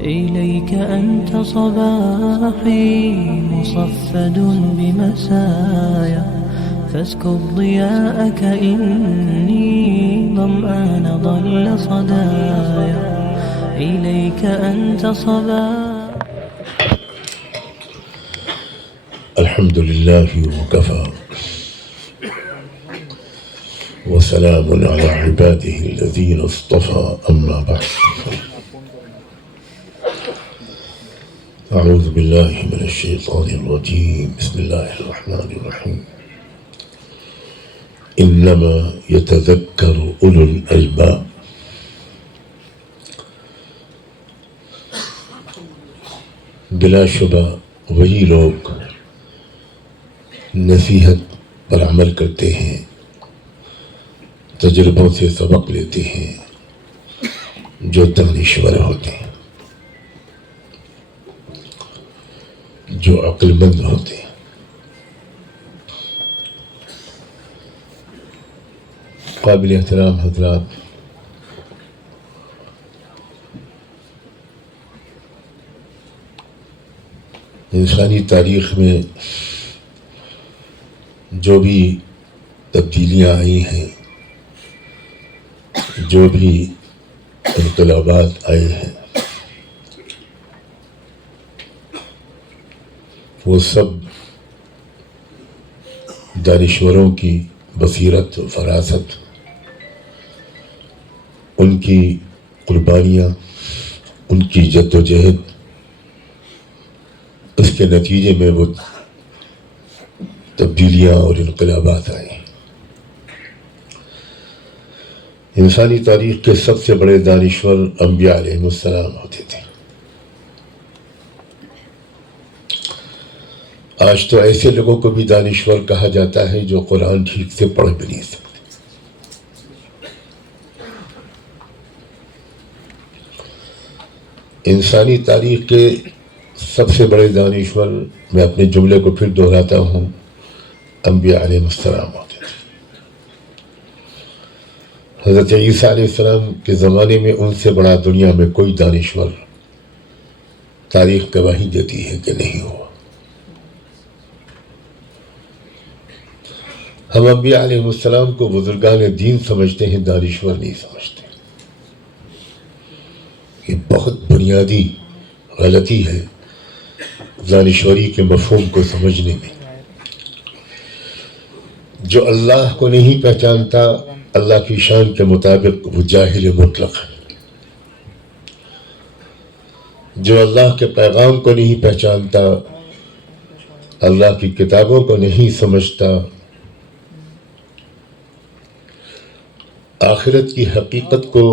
إليك أنت صباحي مصفد بمسايا فاسكب ضياءك إني ظمآن ضل صدايا إليك أنت صباحي. الحمد لله وكفى وسلام على عباده الذين اصطفى أما بعد أعوذ بالله من الشيطان الرجيم بسم الله الرحمن الرحيم إنما يتذكر أولو الألباب. بلا شبہ وہی لوگ نصیحت پر عمل کرتے ہیں، تجربوں سے سبق لیتے ہیں، جو دانشور ہوتے ہیں، جو عقل مند ہوتے ہیں. قابل احترام حضرات، انسانی تاریخ میں جو بھی تبدیلیاں آئی ہیں، جو بھی انقلابات آئے ہیں، وہ سب دانشوروں کی بصیرت و فراست، ان کی قربانیاں، ان کی جد و جہد، اس کے نتیجے میں وہ تبدیلیاں اور انقلابات آئے. انسانی تاریخ کے سب سے بڑے دانشور انبیاء علیہ السلام ہوتے تھے. آج تو ایسے لوگوں کو بھی دانشور کہا جاتا ہے جو قرآن ٹھیک سے پڑھ بھی نہیں سکتے. انسانی تاریخ کے سب سے بڑے دانشور، میں اپنے جملے کو پھر دہراتا ہوں، انبیاء علیہ السلام ہوتے تھے. حضرت عیسیٰ علیہ السلام کے زمانے میں ان سے بڑا دنیا میں کوئی دانشور تاریخ گواہی دیتی ہے کہ نہیں ہوا. ہم انبیاء علیہ السلام کو بزرگان دین سمجھتے ہیں، دانشور نہیں سمجھتے. یہ بہت بنیادی غلطی ہے دانشوری کے مفہوم کو سمجھنے میں. جو اللہ کو نہیں پہچانتا اللہ کی شان کے مطابق وہ جاہل مطلق ہے. جو اللہ کے پیغام کو نہیں پہچانتا، اللہ کی کتابوں کو نہیں سمجھتا، آخرت کی حقیقت کو،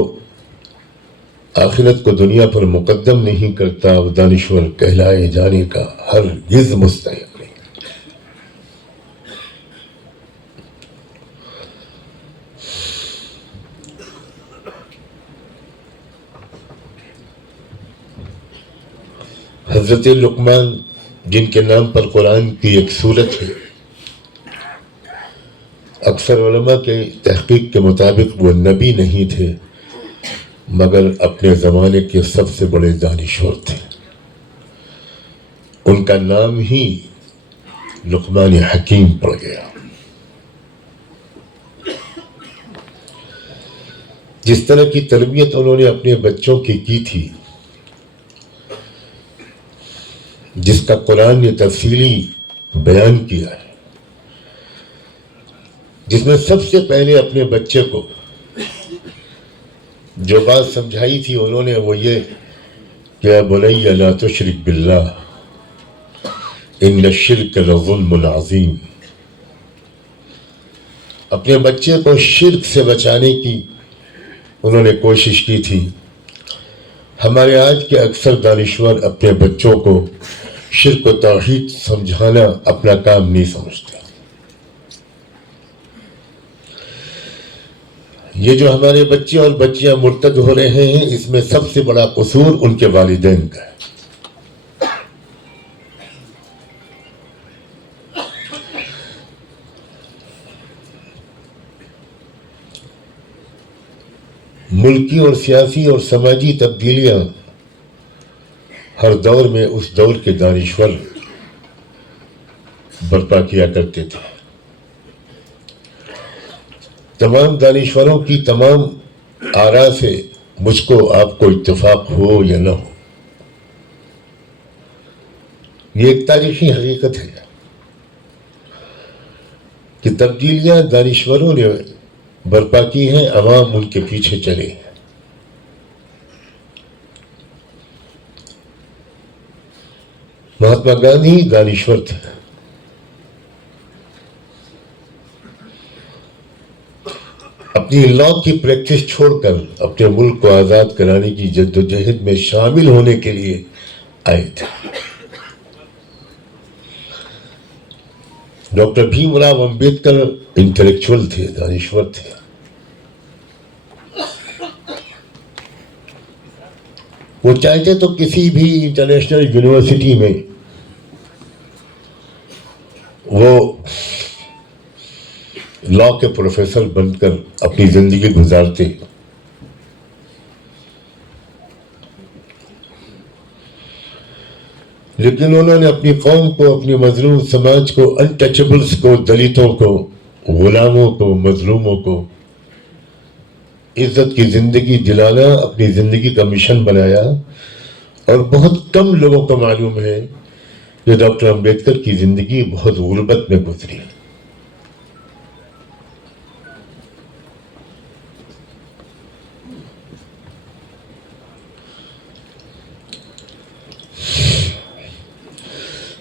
آخرت کو دنیا پر مقدم نہیں کرتا، وہ دانشور کہلائے جانے کا ہرگز مستحق نہیں. حضرت لقمان، جن کے نام پر قرآن کی ایک سورت ہے، اکثر علماء کے تحقیق کے مطابق وہ نبی نہیں تھے مگر اپنے زمانے کے سب سے بڑے دانشور تھے. ان کا نام ہی لقمان حکیم پڑ گیا. جس طرح کی تربیت انہوں نے اپنے بچوں کی تھی، جس کا قرآن نے تفصیلی بیان کیا ہے، جس میں سب سے پہلے اپنے بچے کو جو بات سمجھائی تھی انہوں نے، وہ یہ کہ اے بنی لا تشرک باللہ ان الشرک لظلم عظیم. اپنے بچے کو شرک سے بچانے کی انہوں نے کوشش کی تھی. ہمارے آج کے اکثر دانشور اپنے بچوں کو شرک و توحید سمجھانا اپنا کام نہیں سمجھتے. یہ جو ہمارے بچے اور بچیاں مرتد ہو رہے ہیں اس میں سب سے بڑا قصور ان کے والدین کا ہے. ملکی اور سیاسی اور سماجی تبدیلیاں ہر دور میں اس دور کے دانشور برپا کیا کرتے تھے. تمام دانشوروں کی تمام آراء سے مجھ کو آپ کو اتفاق ہو یا نہ ہو، یہ ایک تاریخی حقیقت ہے کہ تبدیلیاں دانشوروں نے برپا کی ہیں، عوام ان کے پیچھے چلے. مہاتما گاندھی دانشور تھے. اپنی لا کی پریکٹس چھوڑ کر اپنے ملک کو آزاد کرانے کی جدوجہد میں شامل ہونے کے لیے آئے تھے. ڈاکٹر بھیم راؤ امبیڈکر انٹلیکچوئل تھے، دانشور تھے. وہ چاہتے تو کسی بھی انٹرنیشنل یونیورسٹی میں وہ لا کے پروفیسر بن کر اپنی زندگی گزارتے، لیکن انہوں نے اپنی قوم کو، اپنی مظلوم سماج کو، انٹچبلز کو، دلتوں کو، غلاموں کو، مظلوموں کو عزت کی زندگی دلانا اپنی زندگی کا مشن بنایا. اور بہت کم لوگوں کو معلوم ہے کہ ڈاکٹر امبیڈکر کی زندگی بہت غربت میں گزری.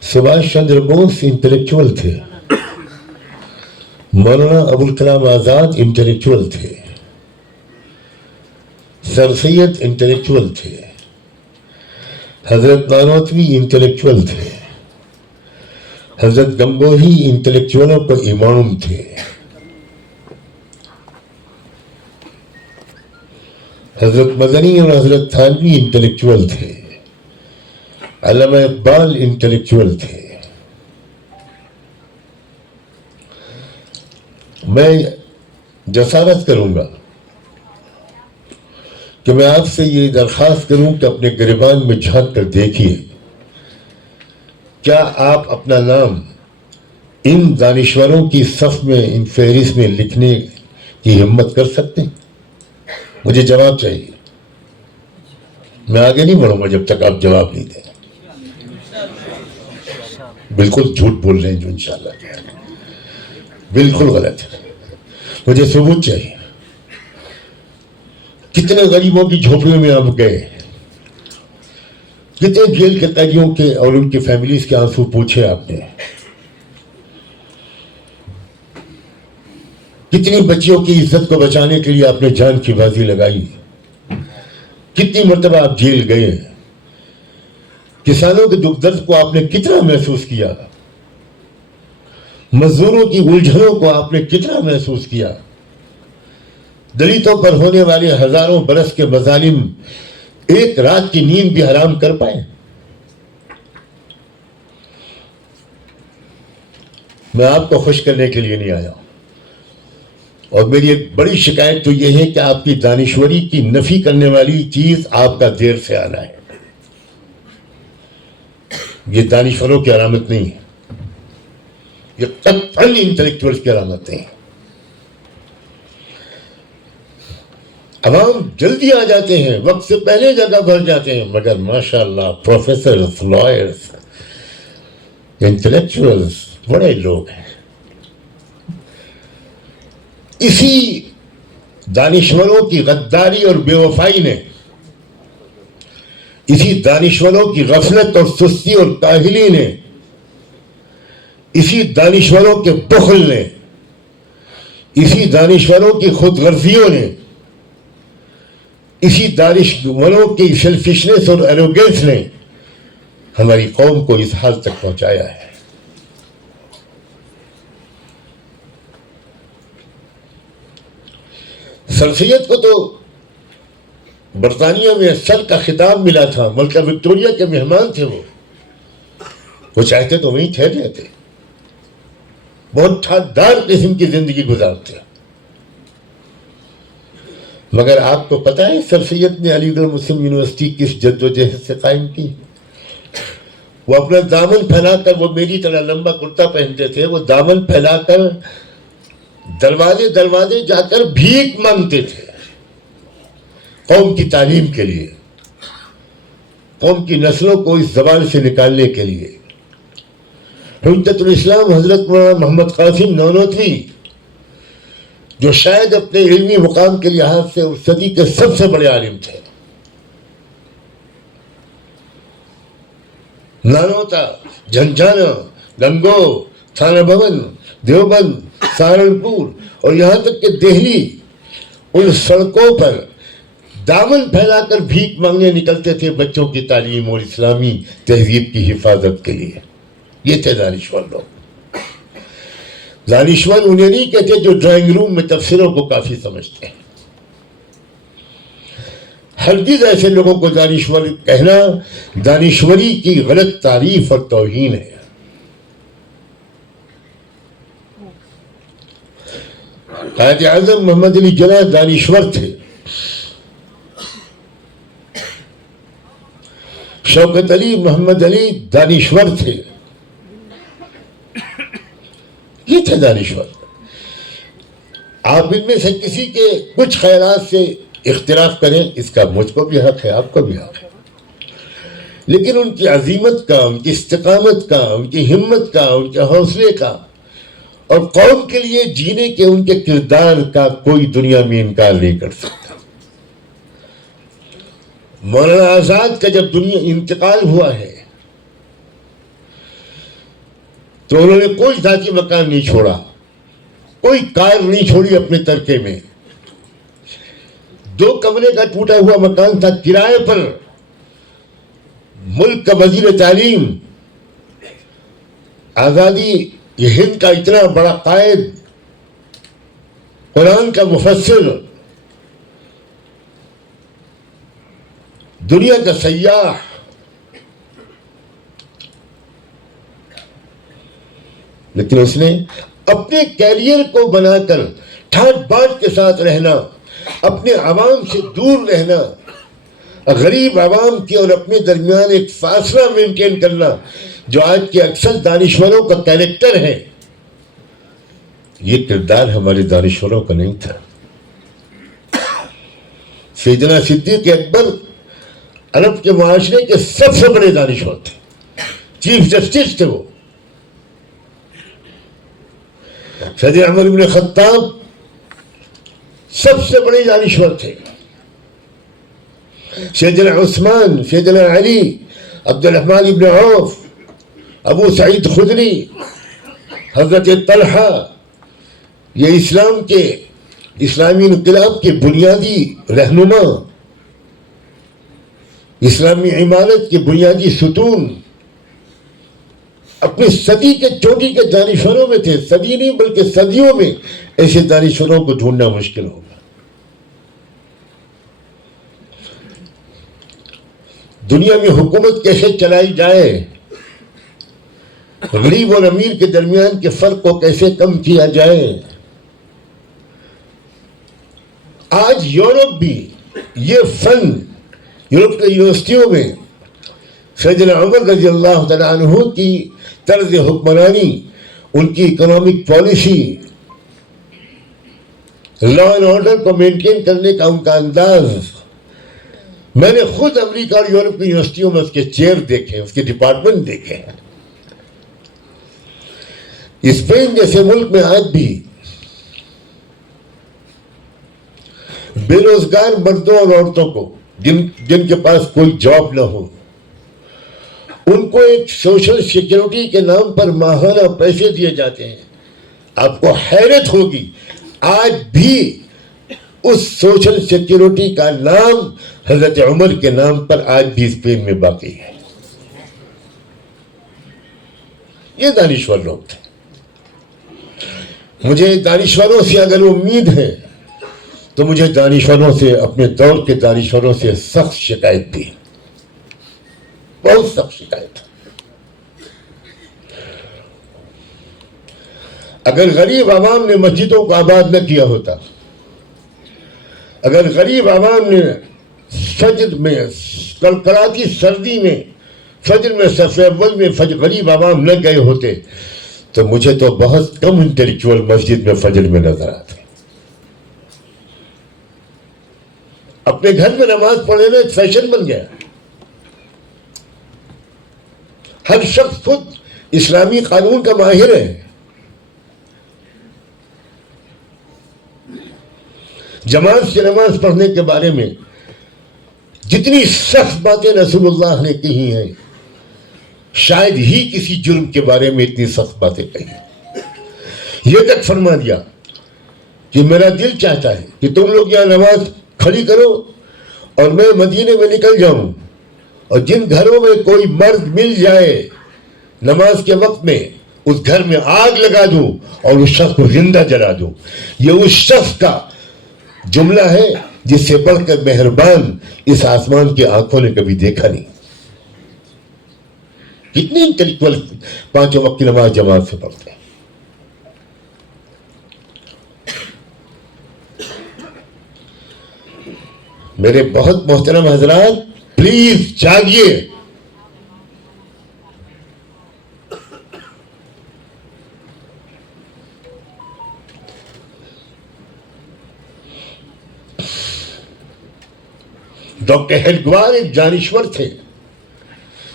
سبھاش چندر بوس انٹلیکچوئل تھے. مولانا ابوالکلام آزاد انٹلیکچوئل تھے. سر سید انٹلیکچوئل تھے. حضرت نانوتوی انٹلیکچوئل تھے. حضرت گنگوہی انٹلیکچوئلوں کو امام تھے. حضرت مدنی اور حضرت تھانوی انٹلیکچوئل تھے. علامہ اقبال انٹلیکچوئل تھے. میں جسارت کروں گا کہ میں آپ سے یہ درخواست کروں کہ اپنے گریبان میں جھانک کر دیکھیے، کیا آپ اپنا نام ان دانشوروں کی صف میں، ان فہرست میں لکھنے کی ہمت کر سکتے ہیں؟ مجھے جواب چاہیے. میں آگے نہیں بڑھوں گا جب تک آپ جواب نہیں دیں. بالکل جھوٹ بول رہے ہیں جو انشاءاللہ بالکل غلط ہے. مجھے ثبوت چاہیے. کتنے غریبوں کی جھوپڑیوں میں آپ گئے، کتنے جیل کے قیدیوں کے اور ان کی فیملیز کے آنسو پوچھے آپ نے، کتنی بچیوں کی عزت کو بچانے کے لیے آپ نے جان کی بازی لگائی، کتنی مرتبہ آپ جیل گئے، کسانوں کے دکھ درد کو آپ نے کتنا محسوس کیا، مزدوروں کی الجھنوں کو آپ نے کتنا محسوس کیا، دلتوں پر ہونے والے ہزاروں برس کے مظالم ایک رات کی نیند بھی حرام کر پائے. میں آپ کو خوش کرنے کے لیے نہیں آیا ہوں، اور میری ایک بڑی شکایت تو یہ ہے کہ آپ کی دانشوری کی نفی کرنے والی چیز آپ کا دیر سے آنا ہے. یہ دانشوروں کی علامت نہیں ہے، یہ قطعاً انٹلیکچوئلز کی علامت نہیں ہے. عوام جلدی آ جاتے ہیں، وقت سے پہلے جگہ بھر جاتے ہیں، مگر ماشاءاللہ پروفیسرز، لائرز، انٹلیکچوئلز بڑے لوگ ہیں. اسی دانشوروں کی غداری اور بے وفائی نے، اسی دانشوروں کی غفلت اور سستی اور کاہلی نے، اسی دانشوروں کے بخل نے، اسی دانشوروں کی خود غرضیوں نے، اسی دانشوروں کی سیلفشنس اور ایروگنس نے ہماری قوم کو اس حال تک پہنچایا ہے. سر سید کو تو برطانیہ میں سر کا خطاب ملا تھا، ملکہ وکٹوریہ کے مہمان تھے وہ چاہتے تو وہیں ٹھہر جاتے، بہت ٹھاٹدار قسم کی زندگی گزارتے. مگر آپ کو پتہ ہے سر سید نے علی گڑھ مسلم یونیورسٹی کس جد و جہد سے قائم کی؟ وہ اپنا دامن پھیلا کر، وہ میری طرح لمبا کرتا پہنتے تھے، وہ دامن پھیلا کر دروازے دروازے جا کر بھیک مانگتے تھے قوم کی تعلیم کے لیے، قوم کی نسلوں کو اس زوال سے نکالنے کے لیے. حجت الاسلام حضرت مولانا محمد قاسم نانوتوی، جو شاید اپنے علمی مقام کے لحاظ سے اس صدی کے سب سے بڑے عالم تھے، نانوتا، جھنجھانا، گنگو، تھانہ بھون، دیوبند، سہارنپور اور یہاں تک کہ دہلی، ان سڑکوں پر دامن پھیلا کر بھیک مانگنے نکلتے تھے بچوں کی تعلیم اور اسلامی تہذیب کی حفاظت کے لیے. یہ تھے دانشور لوگ. دانشور انہیں نہیں کہتے جو ڈرائنگ روم میں تفسیروں کو کافی سمجھتے ہیں. ہرگز ایسے لوگوں کو دانشور کہنا دانشوری کی غلط تعریف اور توہین ہے. قائد اعظم محمد علی جناح دانشور تھے، شوکت علی محمد علی دانشور تھے. یہ تھے دانشور. آپ ان میں سے کسی کے کچھ خیالات سے اختلاف کریں، اس کا مجھ کو بھی حق ہے، آپ کو بھی حق ہے، لیکن ان کی عظیمت کا، ان کی استقامت کا، ان کی ہمت کا، ان کے حوصلے کا اور قوم کے لیے جینے کے ان کے کردار کا کوئی دنیا میں انکار نہیں کر سکتا. مولانا آزاد کا جب دنیا انتقال ہوا ہے تو انہوں نے کوئی ذاتی مکان نہیں چھوڑا، کوئی کار نہیں چھوڑی اپنے ترکے میں. 2 کمرے کا ٹوٹا ہوا مکان تھا کرائے پر. ملک کا وزیر تعلیم، آزادی یہ ہند کا اتنا بڑا قائد، قرآن کا مفسر، دنیا کا سیاح، لیکن اس نے اپنے کیریئر کو بنا کر ٹھاٹ باٹ کے ساتھ رہنا، اپنے عوام سے دور رہنا، غریب عوام کے اور اپنے درمیان ایک فاصلہ مینٹین کرنا، جو آج کے اکثر دانشوروں کا کیریکٹر ہے. یہ کردار ہمارے دانشوروں کا نہیں تھا. سیدنا صدیق اکبر عرب کے معاشرے کے سب سے بڑے دانشور تھے، چیف جسٹس تھے وہ. سیدنا عمر بن خطاب سب سے بڑے دانشور تھے. سیدنا عثمان، سیدنا علی، عبد الرحمن بن عوف، ابو سعید خدری، حضرت طلحہ، یہ اسلام کے، اسلامی انقلاب کے بنیادی رہنما، اسلامی عمارت کے بنیادی ستون، اپنی صدی کے چوٹی کے دانشوروں میں تھے. صدی نہیں بلکہ صدیوں میں ایسے دانشوروں کو ڈھونڈنا مشکل ہوگا. دنیا میں حکومت کیسے چلائی جائے، غریب اور امیر کے درمیان کے فرق کو کیسے کم کیا جائے، آج یورپ بھی یہ فن، یورپ کے یونیورسٹیوں میں سیدنا عمر رضی اللہ تعالیٰ عنہ کی طرز حکمرانی، ان کی economic policy, law and order کو مینٹین کرنے کا ان کا انداز. میں نے خود امریکہ اور یورپ کی یونیورسٹیوں میں اس کے چیئر دیکھے، اس کے ڈپارٹمنٹ دیکھے. اسپین جیسے ملک میں آج بھی بے روزگار مردوں اور عورتوں کو، جن کے پاس کوئی جاب نہ ہو، ان کو ایک سوشل سیکیورٹی کے نام پر ماہانہ پیسے دیے جاتے ہیں. آپ کو حیرت ہوگی آج بھی اس سوشل سیکیورٹی کا نام حضرت عمر کے نام پر آج بھی اسپین میں باقی ہے. یہ دانشور لوگ تھے. مجھے دانشوروں سے اگر امید ہے تو مجھے دانشوروں سے، اپنے دور کے دانشوروں سے سخت شکایت تھی، بہت سخت شکایت. اگر غریب عوام نے مسجدوں کو آباد نہ کیا ہوتا، اگر غریب عوام نے فجر میں، کڑکڑاتی سردی میں فجر میں صف اول میں غریب عوام نہ گئے ہوتے تو مجھے تو بہت کم انٹلیکچوئل مسجد میں فجر میں نظر آتے. اپنے گھر میں نماز پڑھنا ایک فیشن بن گیا. ہر شخص خود اسلامی قانون کا ماہر ہے. جماعت سے نماز پڑھنے کے بارے میں جتنی سخت باتیں رسول اللہ نے کہی ہیں، شاید ہی کسی جرم کے بارے میں اتنی سخت باتیں کہی. یہ تک فرما دیا کہ میرا دل چاہتا ہے کہ تم لوگ یہاں نماز کھڑی کرو اور میں مدینے میں نکل جاؤں، اور جن گھروں میں کوئی مرد مل جائے نماز کے وقت میں اس گھر میں آگ لگا دوں اور اس شخص کو زندہ جلا دوں. یہ اس شخص کا جملہ ہے جس سے بڑھ کر مہربان اس آسمان کی آنکھوں نے کبھی دیکھا نہیں. کتنی انٹلیکچوئل پانچوں وقت کی نماز جماعت سے پڑھتے ہیں. میرے بہت محترم حضرات، پلیز جاگیے. ڈاکٹر ہیڈگوار ایک دانشور تھے،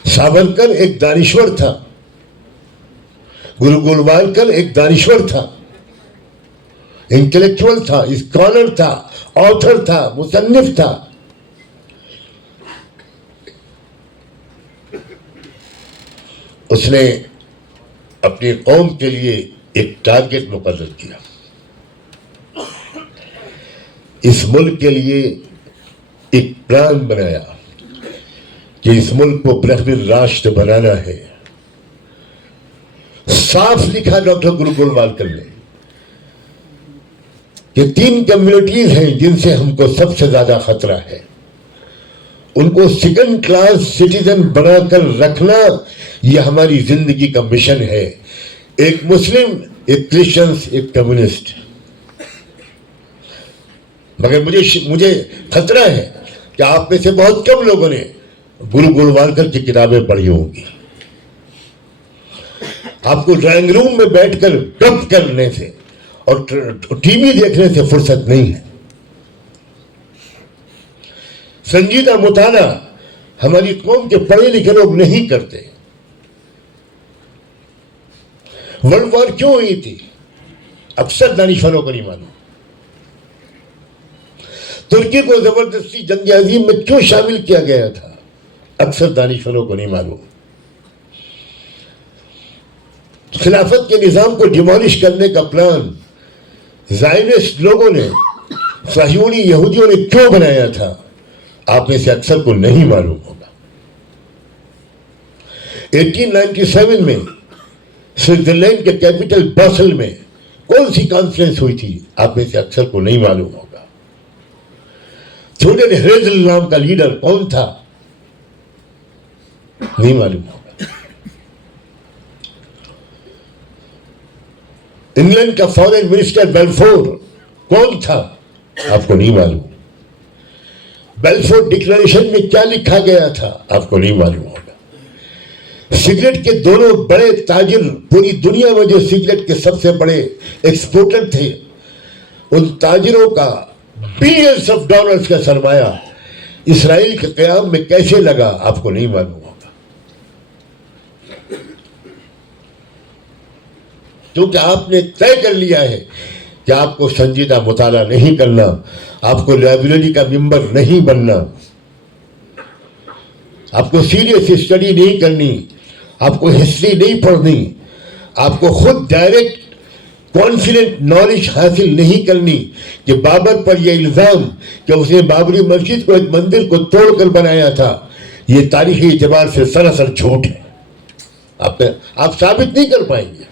ساورکر ایک دانشور تھا، گرو گولوالکر ایک دانشور تھا، انٹلیکچوئل تھا، اسکالر تھا، آتھر تھا، مصنف تھا. اس نے اپنی قوم کے لیے ایک ٹارگٹ مقرر کیا. اس ملک کے لیے ایک پلان بنایا کہ اس ملک کو برہمن راشٹر بنانا ہے. صاف لکھا ڈاکٹر گرو گولوالکر نے کہ 3 کمیونٹیز ہیں جن سے ہم کو سب سے زیادہ خطرہ ہے. ان کو سیکنڈ کلاس سٹیزن بنا کر رکھنا یہ ہماری زندگی کا مشن ہے. ایک مسلم، ایک کرسچنز، ایک کمیونسٹ. مگر مجھے خطرہ ہے کہ آپ میں سے بہت کم لوگوں نے گرو گولوالکر کی کتابیں پڑھی ہوں گی. آپ کو ڈرائنگ روم میں بیٹھ کر گپ کرنے سے اور ٹی وی دیکھنے سے فرصت نہیں ہے. سنجیدہ مطالعہ ہماری قوم کے پڑھے لکھے لوگ نہیں کرتے. ورلڈ وار کیوں ہوئی تھی اکثر دانشوروں کو نہیں معلوم. ترکی کو زبردستی جنگ عظیم میں کیوں شامل کیا گیا تھا اکثر دانشوروں کو نہیں معلوم. خلافت کے نظام کو ڈیمالش کرنے کا پلان زائنسٹ لوگوں نے، صہیونی یہودیوں نے کیوں بنایا تھا آپ میں سے اکثر کو نہیں معلوم ہوگا. 1897 میں سوئٹزرلینڈ کے کیپٹل باسل میں کون سی کانفرنس ہوئی تھی آپ میں سے اکثر کو نہیں معلوم ہوگا. تھیوڈر ہیزل نام کا لیڈر کون تھا نہیں معلوم ہوگا. انگلینڈ کا فارن منسٹر بیلفور کون تھا آپ کو نہیں معلوم. بیلفور ڈکلریشن میں کیا لکھا گیا تھا آپ کو نہیں معلوم ہوگا. سگریٹ کے دونوں بڑے تاجر پوری دنیا میں جو سگریٹ کے سب سے بڑے ایکسپورٹر تھے، ان تاجروں کا بلینز آف ڈالرز کا سرمایہ اسرائیل کے قیام میں کیسے لگا آپ کو نہیں معلوم ہوگا. کیونکہ آپ نے طے کر لیا ہے کہ آپ کو سنجیدہ مطالعہ نہیں کرنا، آپ کو لائبریری کا ممبر نہیں بننا، آپ کو سیریس اسٹڈی نہیں کرنی، آپ کو ہسٹری نہیں پڑھنی، آپ کو خود ڈائریکٹ کانفیڈنٹ نالج حاصل نہیں کرنی کہ بابر پر یہ الزام کہ اس نے بابری مسجد کو، ایک مندر کو توڑ کر بنایا تھا، یہ تاریخی اعتبار سے سراسر جھوٹ ہے. آپ ثابت نہیں کر پائیں گے.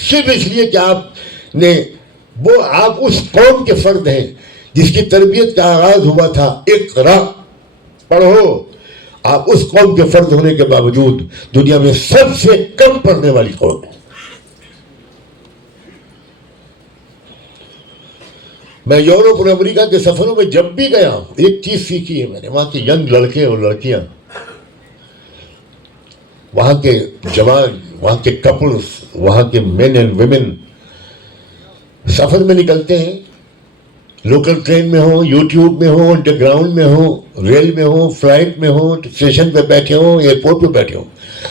صرف اس لیے کہ آپ نے وہ آپ اس قوم کے فرد ہیں جس کی تربیت کا آغاز ہوا تھا اقرا پڑھو. آپ اس قوم کے فرد ہونے کے باوجود دنیا میں سب سے کم پڑھنے والی قوم ہے. میں یورپ اور امریکہ کے سفروں میں جب بھی گیا ہوں ایک چیز سیکھی ہے میں نے. وہاں کے ینگ لڑکے اور لڑکیاں, وہاں کے جوان, وہاں کے کپلز, وہاں کے مین اینڈ ویمن سفر میں نکلتے ہیں, لوکل ٹرین میں ہوں, یوٹیوب میں ہوں, انڈر گراؤنڈ میں ہوں, ریل میں ہوں, فلائٹ میں ہوں, اسٹیشن پہ بیٹھے ہوں, ایئرپورٹ پہ بیٹھے ہوں,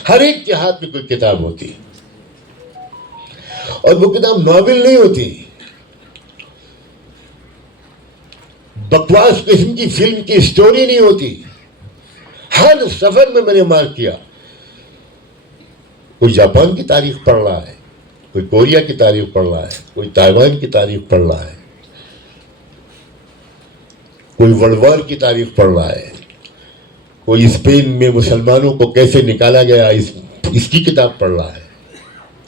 ہر ایک کے ہاتھ میں کوئی کتاب ہوتی اور وہ کتاب ناول نہیں ہوتی, بکواس قسم کی فلم کی سٹوری نہیں ہوتی. ہر سفر میں نے مارک کیا کوئی جاپان کی تاریخ پڑھ رہا ہے, کوئی کوریا کی تاریخ پڑھ رہا ہے, کوئی تائیوان کی تاریخ پڑھ رہا ہے, کوئی ورلڈ وار کی تاریخ پڑھ رہا ہے, کوئی اسپین میں مسلمانوں کو کیسے نکالا گیا اس کی کتاب پڑھ رہا ہے.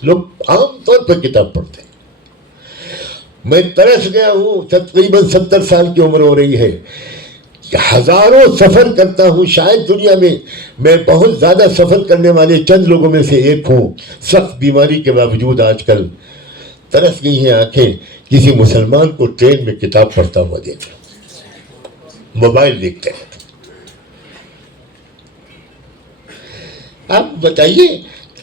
لوگ عام طور پر کتاب پڑھتے ہیں. میں ترس گیا ہوں, تقریباً 70 سال کی عمر ہو رہی ہے, ہزاروں سفر کرتا ہوں. شاید دنیا میں بہت زیادہ سفر کرنے والے چند لوگوں میں سے ایک ہوں. سخت بیماری کے باوجود آج کل ترس گئی ہیں آنکھیں کسی مسلمان کو ٹرین میں کتاب پڑھتا ہوا دیکھ, موبائل دیکھتے ہیں. آپ بتائیے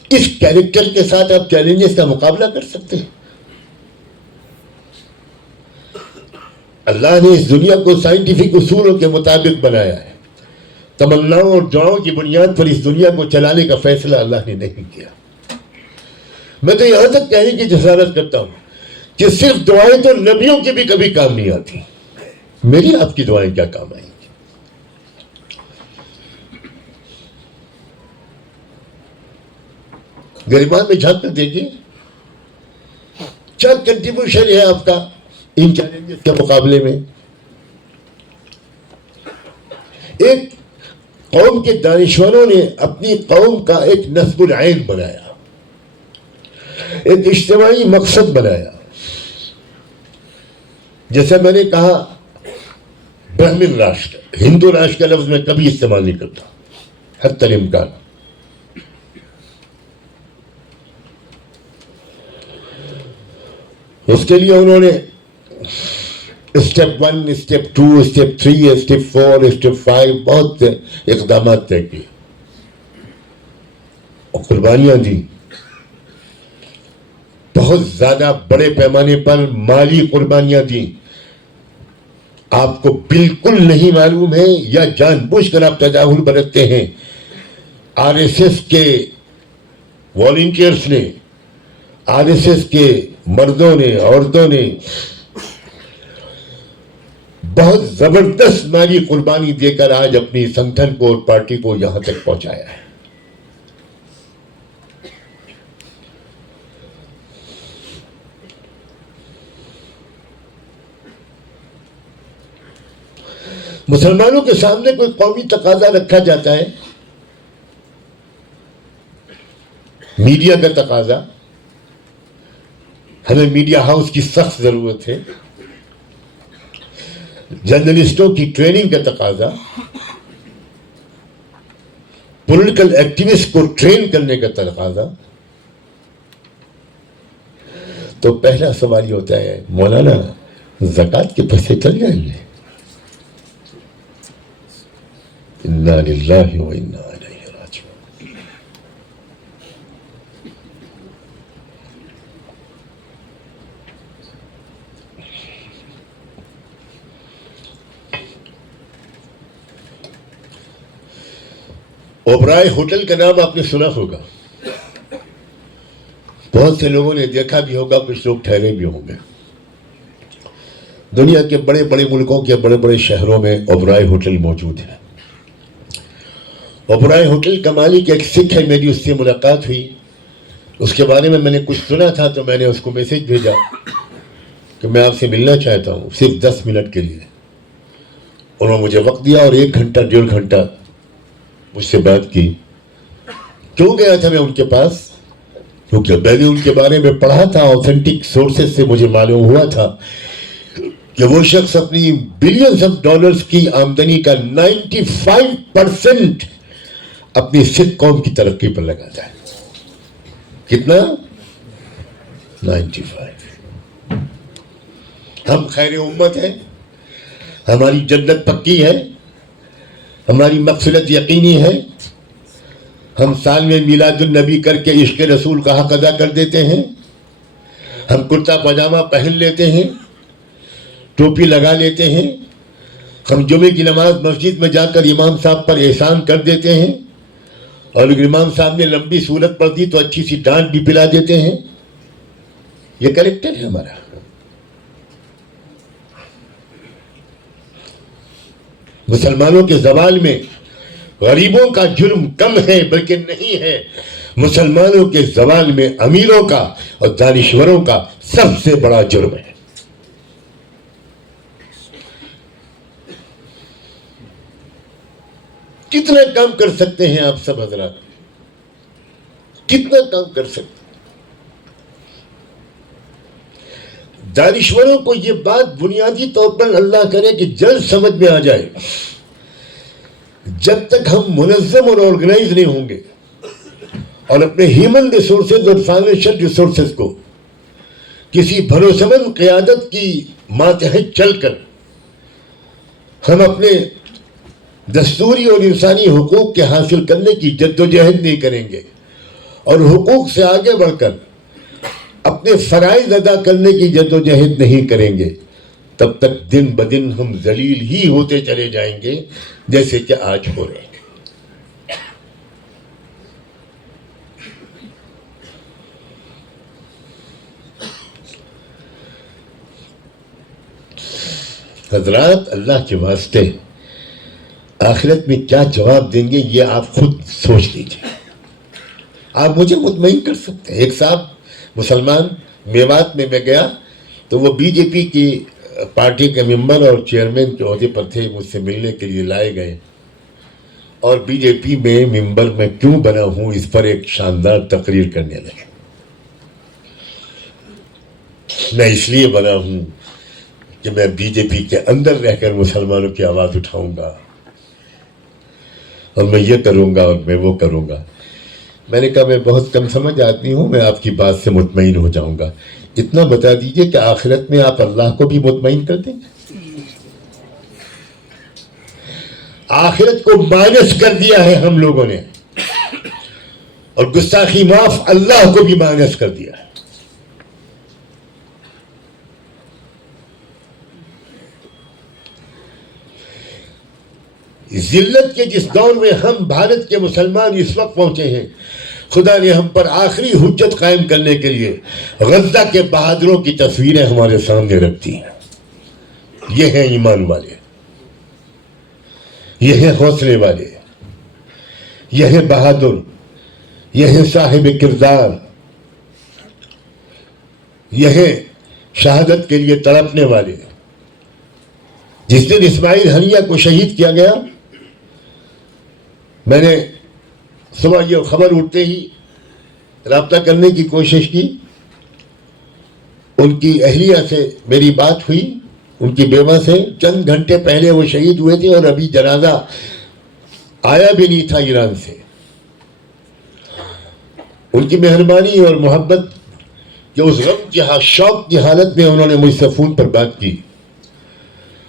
کس کیریکٹر کے ساتھ آپ چیلنجز کا مقابلہ کر سکتے ہیں؟ اللہ نے اس دنیا کو سائنٹیفک اصولوں کے مطابق بنایا ہے. تمناؤں اور دعاؤں کی بنیاد پر اس دنیا کو چلانے کا فیصلہ اللہ نے نہیں کیا. میں تو یہاں تک کہنے کی جسارت کرتا ہوں کہ صرف دعائیں تو نبیوں کی بھی کبھی کام نہیں آتی. میری آپ کی دعائیں کیا کام آئیں گی؟ گریبان میں جھانک کر دیکھیے کیا کنٹریبیوشن ہے آپ کا ان چیلنجز کے مقابلے میں. ایک قوم کے دانشوروں نے اپنی قوم کا ایک نصب العین بنایا, ایک اجتماعی مقصد بنایا. جیسے میں نے کہا برہمن راشٹر, ہندو راشٹر کا لفظ میں کبھی استعمال نہیں کرتا حتی الامکان. اس کے لیے انہوں نے step 1, step 2, step 3, step 4, step 5 بہت اقدامات طے کیے اور قربانیاں دی. بہت زیادہ بڑے پیمانے پر مالی قربانیاں دی. آپ کو بالکل نہیں معلوم ہے یا جان بوجھ کر آپ تجاہل برتتے ہیں, آر ایس ایس کے والنٹیئرس نے, آر ایس ایس کے مردوں نے, عورتوں نے بہت زبردست مالی قربانی دے کر آج اپنی سنگٹھن کو اور پارٹی کو یہاں تک پہنچایا ہے. مسلمانوں کے سامنے کوئی قومی تقاضا رکھا جاتا ہے, میڈیا کا تقاضا, ہمیں میڈیا ہاؤس کی سخت ضرورت ہے, جرنلسٹوں کی ٹریننگ کا تقاضا, پولیٹیکل ایکٹیوسٹ کو ٹرین کرنے کا تقاضا. تو پہلا سوال یہ ہوتا ہے مولانا زکوٰۃ کے پیسے چل جائیں گے؟ انا للہ و انا الیہ راجعون. اوبرائے ہوٹل کا نام آپ نے سنا ہوگا, بہت سے لوگوں نے دیکھا بھی ہوگا, کچھ لوگ ٹھہرے بھی ہوں گے. دنیا کے بڑے بڑے ملکوں کے بڑے بڑے شہروں میں اوبرائے ہوٹل موجود ہے. اوبرائے ہوٹل کا مالک ایک سکھ ہے, میری اس سے ملاقات ہوئی, اس کے بارے میں نے کچھ سنا تھا تو میں نے اس کو میسج بھیجا کہ میں آپ سے ملنا چاہتا ہوں صرف 10 منٹ کے لیے. انہوں نے مجھے وقت دیا اور 1 گھنٹہ 1.5 گھنٹہ مجھ سے بات کی. کیوں گیا تھا میں ان کے پاس؟ کیونکہ میں نے ان کے بارے میں پڑھا تھا، آتھینٹک سورسز سے مجھے معلوم ہوا تھا کہ وہ شخص اپنی بلینز آف ڈالرز کی آمدنی کا 95% اپنی سکھ قوم کی ترقی پر لگاتا ہے. کتنا؟ 95. ہم خیر امت ہیں، ہماری جنت پکی ہے، ہماری مغفرت یقینی ہے. ہم سال میں میلاد النبی کر کے عشق رسول کا حق ادا کر دیتے ہیں. ہم کرتا پاجامہ پہن لیتے ہیں، ٹوپی لگا لیتے ہیں. ہم جمعے کی نماز مسجد میں جا کر امام صاحب پر احسان کر دیتے ہیں، اور اگر امام صاحب نے لمبی صورت پڑھ دی تو اچھی سی ڈانٹ بھی پلا دیتے ہیں. یہ کریکٹر ہے ہمارا. مسلمانوں کے زوال میں غریبوں کا جرم کم ہے بلکہ نہیں ہے. مسلمانوں کے زوال میں امیروں کا اور دانشوروں کا سب سے بڑا جرم ہے. کتنا کام کر سکتے ہیں آپ سب حضرات؟ کتنا کام کر سکتے ہیں؟ دانشوروں کو یہ بات بنیادی طور پر اللہ کرے کہ جلد سمجھ میں آ جائے، جب تک ہم منظم اور آرگنائز نہیں ہوں گے اور اپنے ہیومن ریسورسز اور فائنینشیل ریسورسز کو کسی بھروسے مند قیادت کی ماتحت چل کر ہم اپنے دستوری اور انسانی حقوق کے حاصل کرنے کی جدوجہد نہیں کریں گے اور حقوق سے آگے بڑھ کر اپنے فرائض ادا کرنے کی جدوجہد نہیں کریں گے، تب تک دن بدن ہم ذلیل ہی ہوتے چلے جائیں گے جیسے کہ آج ہو رہے ہیں. حضرات، اللہ کے واسطے آخرت میں کیا جواب دیں گے یہ آپ خود سوچ لیجیے. آپ مجھے مطمئن کر سکتے ہیں. ایک صاحب مسلمان میوات میں گیا تو وہ بی جے پی کی پارٹی کے ممبر اور چیئرمین کے عہدے پر تھے، مجھ سے ملنے کے لیے لائے گئے اور بی جے پی میں ممبر میں کیوں بنا ہوں اس پر ایک شاندار تقریر کرنے لگے. میں اس لیے بنا ہوں کہ میں بی جے پی کے اندر رہ کر مسلمانوں کی آواز اٹھاؤں گا اور میں یہ کروں گا اور میں وہ کروں گا. میں نے کہا میں بہت کم سمجھ آدمی ہوں، میں آپ کی بات سے مطمئن ہو جاؤں گا. اتنا بتا دیجئے کہ آخرت میں آپ اللہ کو بھی مطمئن کر دیں گے. آخرت کو مائنس کر دیا ہے ہم لوگوں نے اور گستاخی معاف اللہ کو بھی مائنس کر دیا ہے. ذلت کے جس دور میں ہم بھارت کے مسلمان اس وقت پہنچے ہیں، خدا نے ہم پر آخری حجت قائم کرنے کے لیے غزہ کے بہادروں کی تصویریں ہمارے سامنے رکھتی ہیں. یہ ہیں ایمان والے، یہ ہیں حوصلے والے، یہ ہیں بہادر، یہ ہیں صاحب کردار، یہ ہیں شہادت کے لیے تڑپنے والے. جس دن اسماعیل ہنیہ کو شہید کیا گیا، میں نے صبح یہ خبر اٹھتے ہی رابطہ کرنے کی کوشش کی. ان کی اہلیہ سے میری بات ہوئی، ان کی بیوہ سے. چند گھنٹے پہلے وہ شہید ہوئے تھے اور ابھی جنازہ آیا بھی نہیں تھا ایران سے. ان کی مہربانی اور محبت کہ اس غم کی شوق کی حالت میں انہوں نے مجھ سے فون پر بات کی،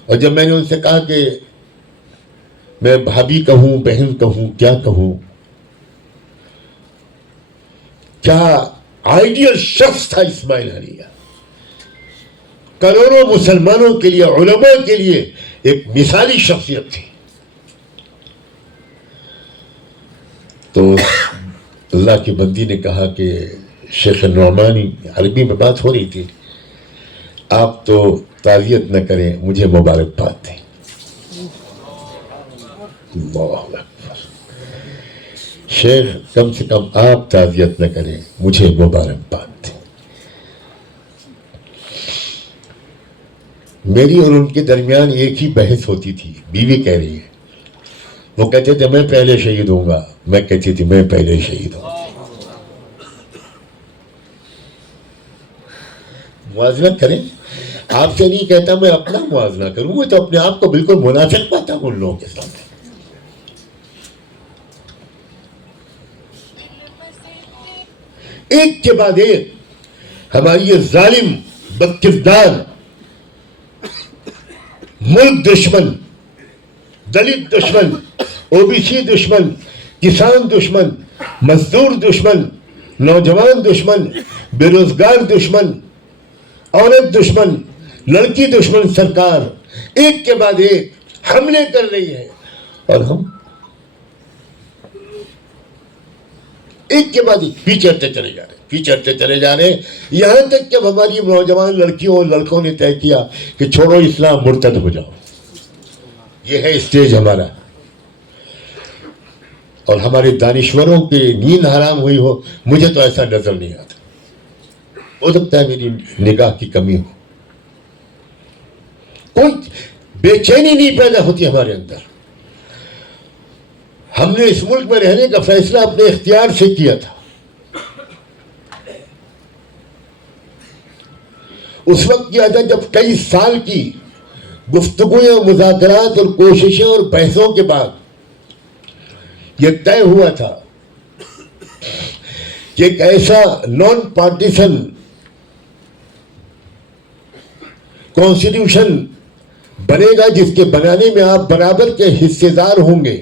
اور جب میں نے ان سے کہا کہ میں بھابھی کہوں بہن کہوں کیا کہوں، کیا آئیڈیل شخص تھا اسماعیل ہنیہ. کروڑوں مسلمانوں کے لیے، علماء کے لیے ایک مثالی شخصیت تھی. تو اللہ کی بندی نے کہا کہ شیخ نعمانی، عربی میں بات ہو رہی تھی، آپ تو تعزیت نہ کریں، مجھے مبارکباد دیں. اللہ اکبر. شیخ کم سے کم آپ تعزیت نہ کریں، مجھے مبارکباد دیں. میری اور ان کے درمیان ایک ہی بحث ہوتی تھی. بیوی کہہ رہی ہے، وہ کہتے تھے میں پہلے شہید ہوں گا، میں کہتی تھی میں پہلے شہید ہوں. موازنہ کریں. آپ سے نہیں کہتا میں اپنا موازنہ کروں, میں تو اپنے آپ کو بالکل منافق پاتا ہوں ان لوگوں کے سامنے. ایک کے بعد ایک ہماری یہ ظالم, بدکردار, ملک دشمن, دلت دشمن, او بی سی دشمن, کسان دشمن, مزدور دشمن, نوجوان دشمن, بے روزگار دشمن, عورت دشمن, لڑکی دشمن سرکار ایک کے بعد ایک حملے کر رہی ہے, اور ہم ایک کے بعد ایک پیچھے ہٹتے چلے جا رہے ہیں, یہاں تک کہ ہماری نوجوان لڑکیوں اور لڑکوں نے طے کیا کہ چھوڑو اسلام, مرتد ہو جاؤ. یہ ہے اسٹیج ہمارا. اور ہمارے دانشوروں کی نیند حرام ہوئی ہو, مجھے تو ایسا نظر نہیں آتا. ہو سکتا ہے میری نگاہ کی کمی ہو. کوئی بے چینی نہیں پیدا ہوتی ہمارے اندر. ہم نے اس ملک میں رہنے کا فیصلہ اپنے اختیار سے کیا تھا. اس وقت کیا تھا جب کئی سال کی گفتگویں, مذاکرات اور کوششیں اور بحثوں کے بعد یہ طے ہوا تھا کہ ایک ایسا نان پارٹیشن کانسٹیٹیوشن بنے گا جس کے بنانے میں آپ برابر کے حصے دار ہوں گے,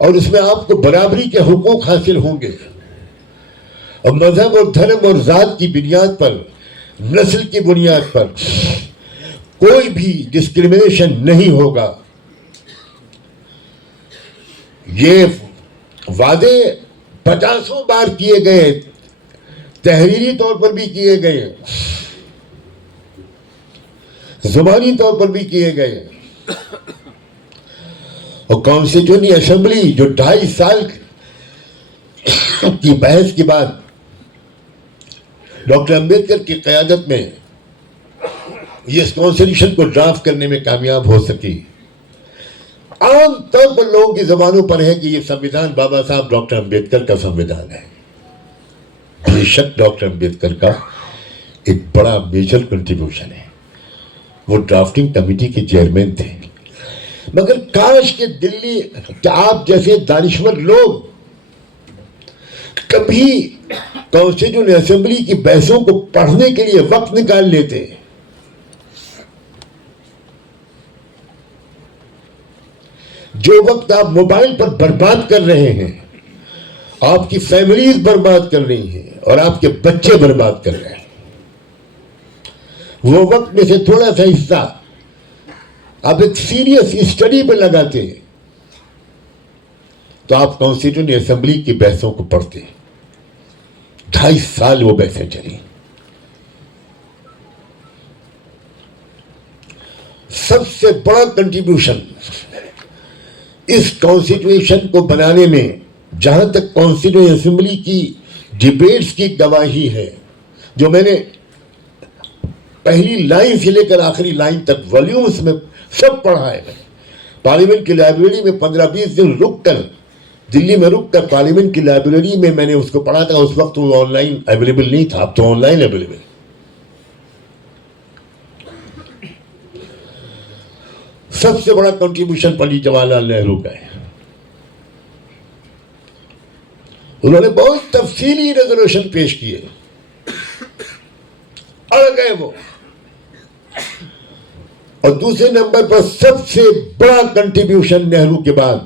اور اس میں آپ کو برابری کے حقوق حاصل ہوں گے, اور مذہب اور دھرم اور ذات کی بنیاد پر, نسل کی بنیاد پر کوئی بھی ڈسکریمنیشن نہیں ہوگا. یہ وعدے 50 بار کیے گئے, تحریری طور پر بھی کیے گئے, زبانی طور پر بھی کیے گئے. اور کانسٹیٹیوشن اسمبلی جو 2.5 سال کی بحث کے بعد ڈاکٹر امبیڈکر کی قیادت میں یہ اس کانسٹیٹیوشن کو ڈرافٹ کرنے میں کامیاب ہو سکی. عام طور پر لوگوں کی زبانوں پر ہے کہ یہ سمویدھان بابا صاحب ڈاکٹر امبیڈکر کا سمویدھان ہے. بے شک ڈاکٹر امبیڈکر کا ایک بڑا میجر کنٹریبیوشن ہے, وہ ڈرافٹنگ کمیٹی کے چیئرمین تھے. مگر کاش کہ دلی کہ آپ جیسے دانشور لوگ کبھی کانسٹیٹیوشن اسمبلی کی بحثوں کو پڑھنے کے لیے وقت نکال لیتے. جو وقت آپ موبائل پر برباد کر رہے ہیں, آپ کی فیملیز برباد کر رہی ہیں اور آپ کے بچے برباد کر رہے ہیں, وہ وقت میں سے تھوڑا سا حصہ آپ ایک سیریس اسٹڈی پہ لگاتے ہیں تو آپ کانسٹیٹیوشن اسمبلی کی بحثوں کو پڑھتے. 2.5 سال وہ بحثیں چلی. سب سے بڑا کنٹریبیوشن اس کانسٹیٹیوشن کو بنانے میں, جہاں تک کانسٹیٹیوشن اسمبلی کی ڈیبیٹس کی گواہی ہے, جو میں نے پہلی لائن سے لے کر آخری لائن تک والیومز میں سب پڑھا ہے. پارلیمنٹ کی لائبریری میں 15-20 دن رک کر, دلی میں رک کر پارلیمنٹ کی لائبریری میں نے اس کو پڑھا تھا. اس وقت وہ آن لائن اویلیبل نہیں تھا, اب تو آن لائن اویلیبل. سب سے بڑا کنٹریبیوشن پنڈت جواہر لال نہرو کا ہے. انہوں نے بہت تفصیلی ریزولوشن پیش کیے, اڑ گئے وہ. اور دوسرے نمبر پر سب سے بڑا کنٹریبیوشن نہرو کے بعد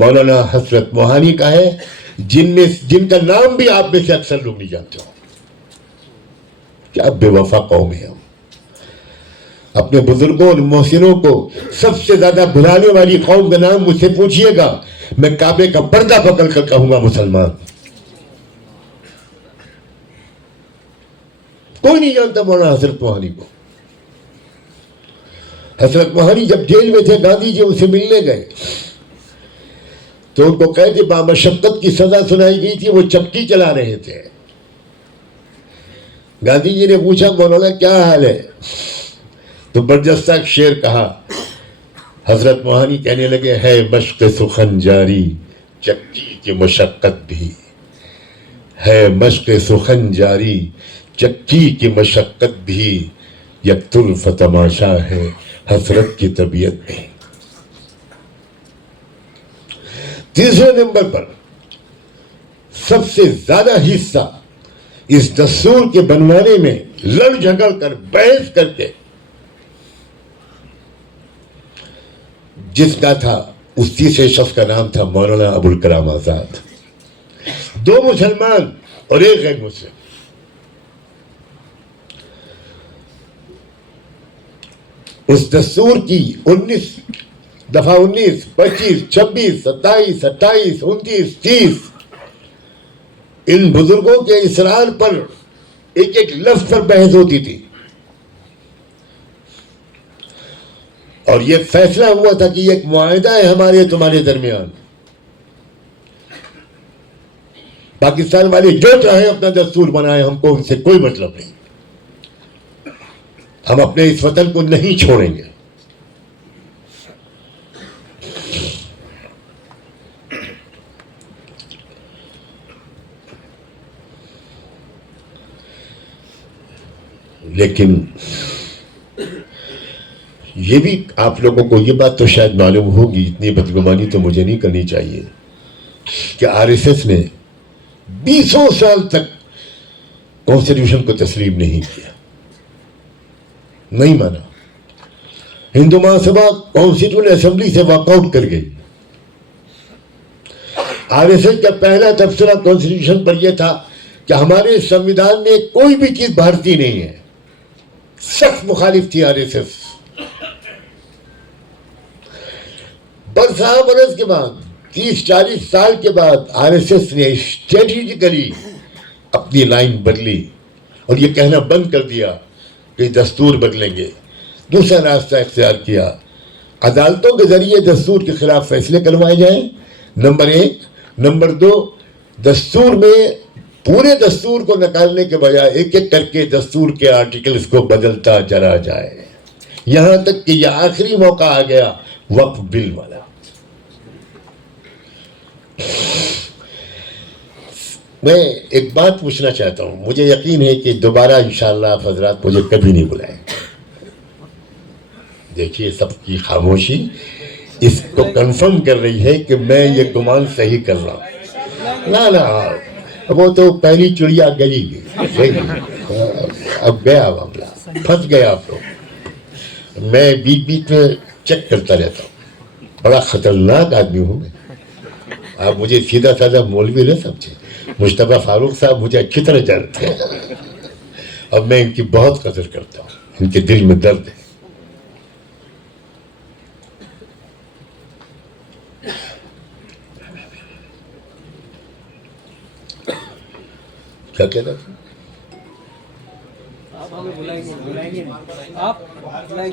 مولانا حسرت موہانی کا ہے, جن کا نام بھی آپ میں سے اکثر لوگ نہیں جانتے ہو. کیا بے وفا قوم ہے ہم. اپنے بزرگوں اور محسنوں کو سب سے زیادہ بھلانے والی قوم کا نام مجھ سے پوچھئے گا, میں کعبے کا پردہ پکڑ کر کہوں گا مسلمان. کوئی نہیں جانتا مولانا حسرت موہانی کو. حسرت موہانی جب جیل میں تھے, گاندھی جی ان سے ملنے گئے تو ان کو قید بامشقت کی سزا سنائی گئی تھی. وہ چپٹی چلا رہے تھے. گاندھی جی نے پوچھا مولانا کیا حال ہے, تو برجستہ شعر کہا. حضرت موہانی کہنے لگے, ہے مشق سخن جاری چپٹی کی مشقت بھی, ہے مشق سخن جاری چکی کی مشقت بھی یک طرف تماشا ہے حسرت کی طبیعت میں. تیسرے نمبر پر سب سے زیادہ حصہ اس دستور کے بنوانے میں لڑ جھگڑ کر بحث کر کے جس کا تھا اس تیسرے شخص کا نام تھا مولانا ابوالکلام آزاد. 2 مسلمان اور 1 غیر مسلم. اس دستور کی 19 دفعہ 19 25 26 27 28 29 30 ان بزرگوں کے اصرار پر ایک ایک لفظ پر بحث ہوتی تھی اور یہ فیصلہ ہوا تھا کہ یہ ایک معاہدہ ہے ہمارے تمہارے درمیان. پاکستان والے جو چاہے اپنا دستور بنائے, ہم کو ان سے کوئی مطلب نہیں. ہم اپنے اس وطن کو نہیں چھوڑیں گے. لیکن یہ بھی آپ لوگوں کو یہ بات تو شاید معلوم ہوگی, اتنی بدگمانی تو مجھے نہیں کرنی چاہیے, کہ آر ایس ایس نے 20 سال تک کانسٹیٹیوشن کو تسلیم نہیں کیا, نہیں مانا. ہندو مہاسبھا کانسٹیٹیوشن اسمبلی سے واک آؤٹ کر گئی. آر ایس ایس کا پہلا تبصرہ کانسٹیٹیوشن پر یہ تھا کہ ہمارے سنویدھان میں کوئی بھی چیز بھارتی نہیں ہے. سخت مخالف تھی آر ایس ایس. برسا برس کے بعد 30-40 سال کے بعد آر ایس ایس نے اسٹریٹجیکلی اپنی لائن بدلی اور یہ کہنا بند کر دیا کہ دستور بدلیں گے. دوسرا راستہ اختیار کیا, عدالتوں کے ذریعے دستور کے خلاف فیصلے کروائے جائیں, نمبر 1. نمبر 2, دستور میں پورے دستور کو نکالنے کے بجائے ایک ایک کر کے دستور کے آرٹیکلز کو بدلتا چلا جائے, یہاں تک کہ یہ آخری موقع آ گیا وقف بل والا. میں ایک بات پوچھنا چاہتا ہوں, مجھے یقین ہے کہ دوبارہ انشاءاللہ آپ حضرات مجھے کبھی نہیں بلائیں. دیکھیے سب کی خاموشی اس کو کنفرم کر رہی ہے کہ میں یہ گمان صحیح کر رہا ہوں. نہ وہ تو پہلی چڑیا گئی, اب گیا معاملہ, پھنس گیا آپ لوگ. میں بیچ بیچ میں چیک کرتا رہتا ہوں, بڑا خطرناک آدمی ہوں میں. آپ مجھے سیدھا سادہ مولوی نہ سمجھے, مصطفیٰ فاروق صاحب مجھے اچھی طرح جانتے ہیں اور میں ان کی بہت قدر کرتا ہوں. ان کے دل میں درد ہے. کیا کہہ رہا تھا؟ آپ ہمیں بلائیں گے آپ بلائیں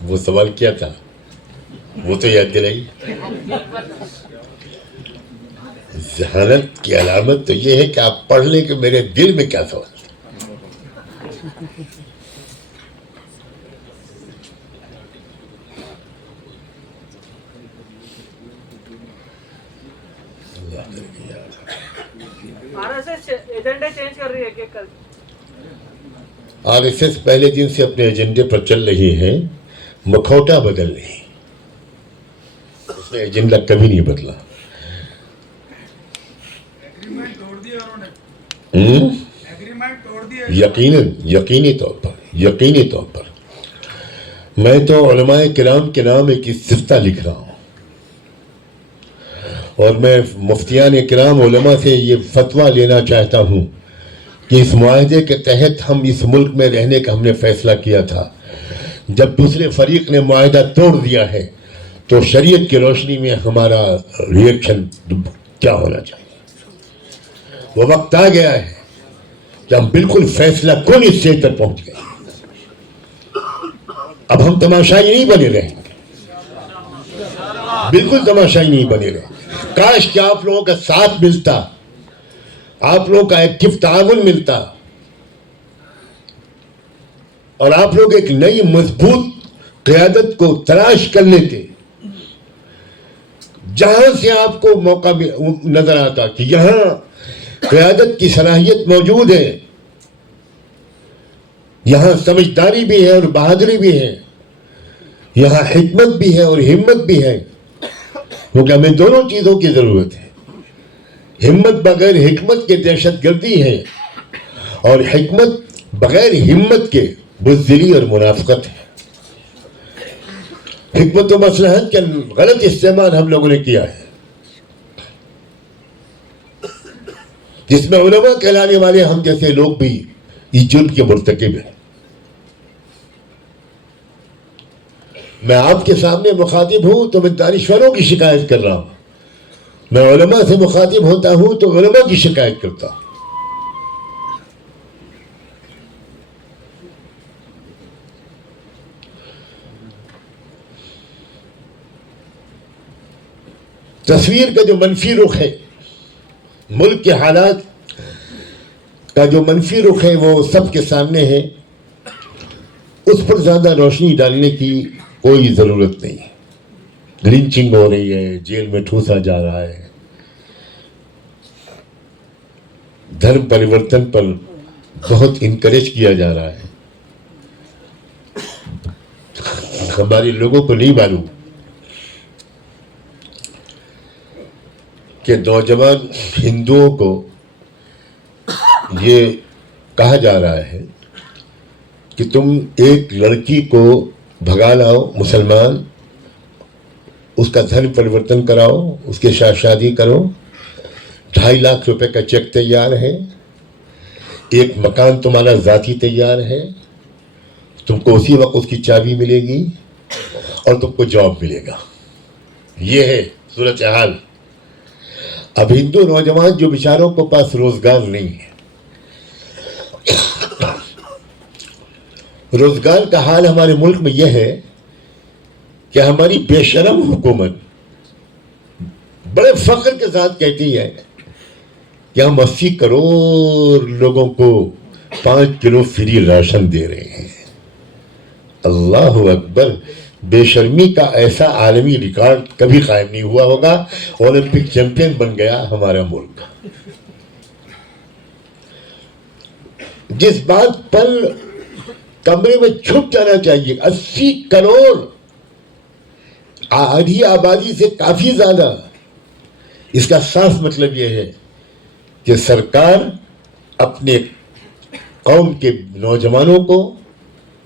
وہ سوال کیا تھا وہ تو یاد دلائی. ذہانت کی علامت تو یہ ہے کہ آپ پڑھ لیں کہ میرے دل میں کیا سوال تھا. آر ایس ایس پہلے دن سے اپنے ایجنڈے پر چل رہی ہیں, مکھوٹا بدل رہی, اس نے ایجنڈا کبھی نہیں بدلا. یقینی طور پر میں تو علماء کرام کے نام ایک استفتہ لکھ رہا ہوں اور میں مفتیان کرام علماء سے یہ فتویٰ لینا چاہتا ہوں کہ اس معاہدے کے تحت ہم اس ملک میں رہنے کا ہم نے فیصلہ کیا تھا. جب دوسرے فریق نے معاہدہ توڑ دیا ہے تو شریعت کی روشنی میں ہمارا ریئیکشن کیا ہونا چاہیے. وہ وقت آ گیا ہے کہ ہم بالکل فیصلہ کن اسٹیج پر پہنچ گئے. اب ہم تماشائی نہیں بنے رہے, بالکل تماشائی نہیں بنے رہے. کاش کہ آپ لوگوں کا ساتھ ملتا, آپ لوگوں کا ایکٹیو تعاون ملتا, اور آپ لوگ ایک نئی مضبوط قیادت کو تلاش کر لیتے, جہاں سے آپ کو موقع نظر آتا کہ یہاں قیادت کی صلاحیت موجود ہے, یہاں سمجھداری بھی ہے اور بہادری بھی ہے, یہاں حکمت بھی ہے اور ہمت بھی ہے, کیونکہ ہمیں دونوں چیزوں کی ضرورت ہے. ہمت بغیر حکمت کے دہشت گردی ہے, اور حکمت بغیر ہمت کے بزدلی اور منافقت ہے. حکمت و مصلحت کا غلط استعمال ہم لوگوں نے کیا ہے, جس میں علماء کہلانے والے ہم جیسے لوگ بھی اس جرم کے مرتکب ہیں. میں آپ کے سامنے مخاطب ہوں تو میں دانشوروں کی شکایت کر رہا ہوں, میں علماء سے مخاطب ہوتا ہوں تو علماء کی شکایت کرتا ہوں. تصویر کا جو منفی رخ ہے, ملک کے حالات کا جو منفی رخ ہے, وہ سب کے سامنے ہے. اس پر زیادہ روشنی ڈالنے کی کوئی ضرورت نہیں. لنچنگ ہو رہی ہے, جیل میں ٹھوسا جا رہا ہے, دھرم پریورتن پر بہت انکریج کیا جا رہا ہے. ہمارے لوگوں کو نہیں معلوم کہ نوجوان ہندوؤں کو یہ کہا جا رہا ہے کہ تم ایک لڑکی کو بھگا لاؤ مسلمان, اس کا دھرم پریورتن کراؤ, اس کے ساتھ شادی کرو, 2.5 لاکھ روپے کا چیک تیار ہے, ایک مکان تمہارا ذاتی تیار ہے, تم کو اسی وقت اس کی چابی ملے گی اور تم کو جاب ملے گا. یہ ہے صورتحال. اب ہندو نوجوان جو بیچاروں کو پاس روزگار نہیں ہے, روزگار کا حال ہمارے ملک میں یہ ہے کہ ہماری بے شرم حکومت بڑے فخر کے ساتھ کہتی ہے کہ ہم 80 کروڑ لوگوں کو 5 کلو فری راشن دے رہے ہیں. اللہ اکبر. بے شرمی کا ایسا عالمی ریکارڈ کبھی قائم نہیں ہوا ہوگا. اولمپک چیمپئن بن گیا ہمارا ملک. جس بات پر کمرے میں چھپ جانا چاہیے, 80 کروڑ آدھی آبادی سے کافی زیادہ. اس کا صاف مطلب یہ ہے کہ سرکار اپنے قوم کے نوجوانوں کو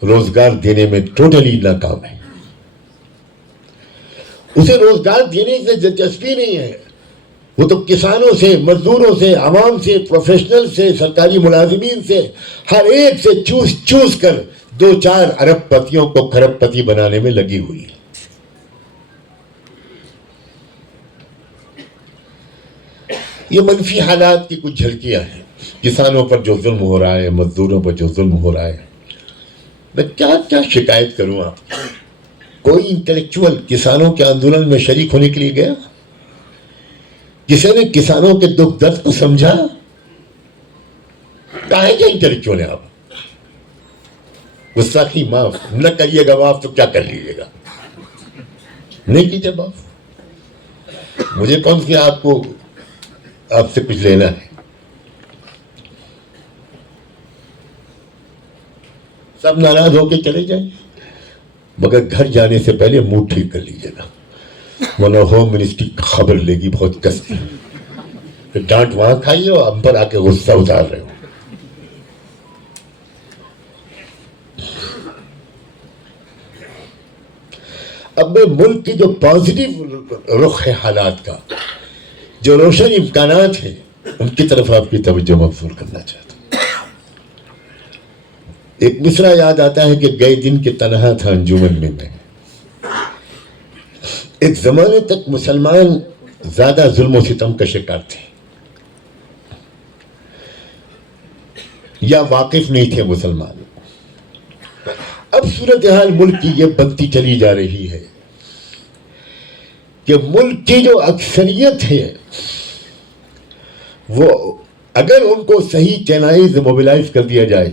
روزگار دینے میں ٹوٹلی ناکام ہے. اسے روزگار دینے سے دلچسپی نہیں ہے. وہ تو کسانوں سے, مزدوروں سے, عوام سے, پروفیشنل سے, سرکاری ملازمین سے, ہر ایک سے چوس چوس کر 2-4 ارب پتیوں کو کھرب پتی بنانے میں لگی ہوئی ہے. یہ منفی حالات کی کچھ جھلکیاں ہیں. کسانوں پر جو ظلم ہو رہا ہے, مزدوروں پر جو ظلم ہو رہا ہے, میں کیا شکایت کروں آپ. کوئی انٹلیکچوئل کسانوں کے آندولن میں شریک ہونے کے لیے گیا؟ کسی نے کسانوں کے دکھ درد کو سمجھا؟ کہاں کے انٹلیکچوئل ہیں آپ؟ گستاخی معاف نہ کریے گا, معاف تو کیا کر لیجیے گا, نہیں کیجیے معاف. مجھے کون سی آپ سے کچھ لینا ہے. سب ناراض ہو کے چلے جائیں, مگر گھر جانے سے پہلے موڈ ٹھیک کر لیجیے گا, ورنہ ہوم منسٹری خبر لے گی بہت کس کی. کہ ڈانٹ وہاں کھائیے اور ہم پر آ کے غصہ اتار رہے ہو. اب میں ملک کی جو پازیٹیو رخ ہے حالات کا, جو روشن امکانات ہیں, ان کی طرف آپ کی توجہ مبذول کرنا چاہتا ہوں. ایک مصرع یاد آتا ہے کہ گئے دن کے تنہا تھا انجمن میں میں. ایک زمانے تک مسلمان زیادہ ظلم و ستم کا شکار تھے, یا واقف نہیں تھے مسلمان. اب صورتحال ملک کی یہ بنتی چلی جا رہی ہے کہ ملک کی جو اکثریت ہے وہ اگر ان کو صحیح چینلائز موبلائز کر دیا جائے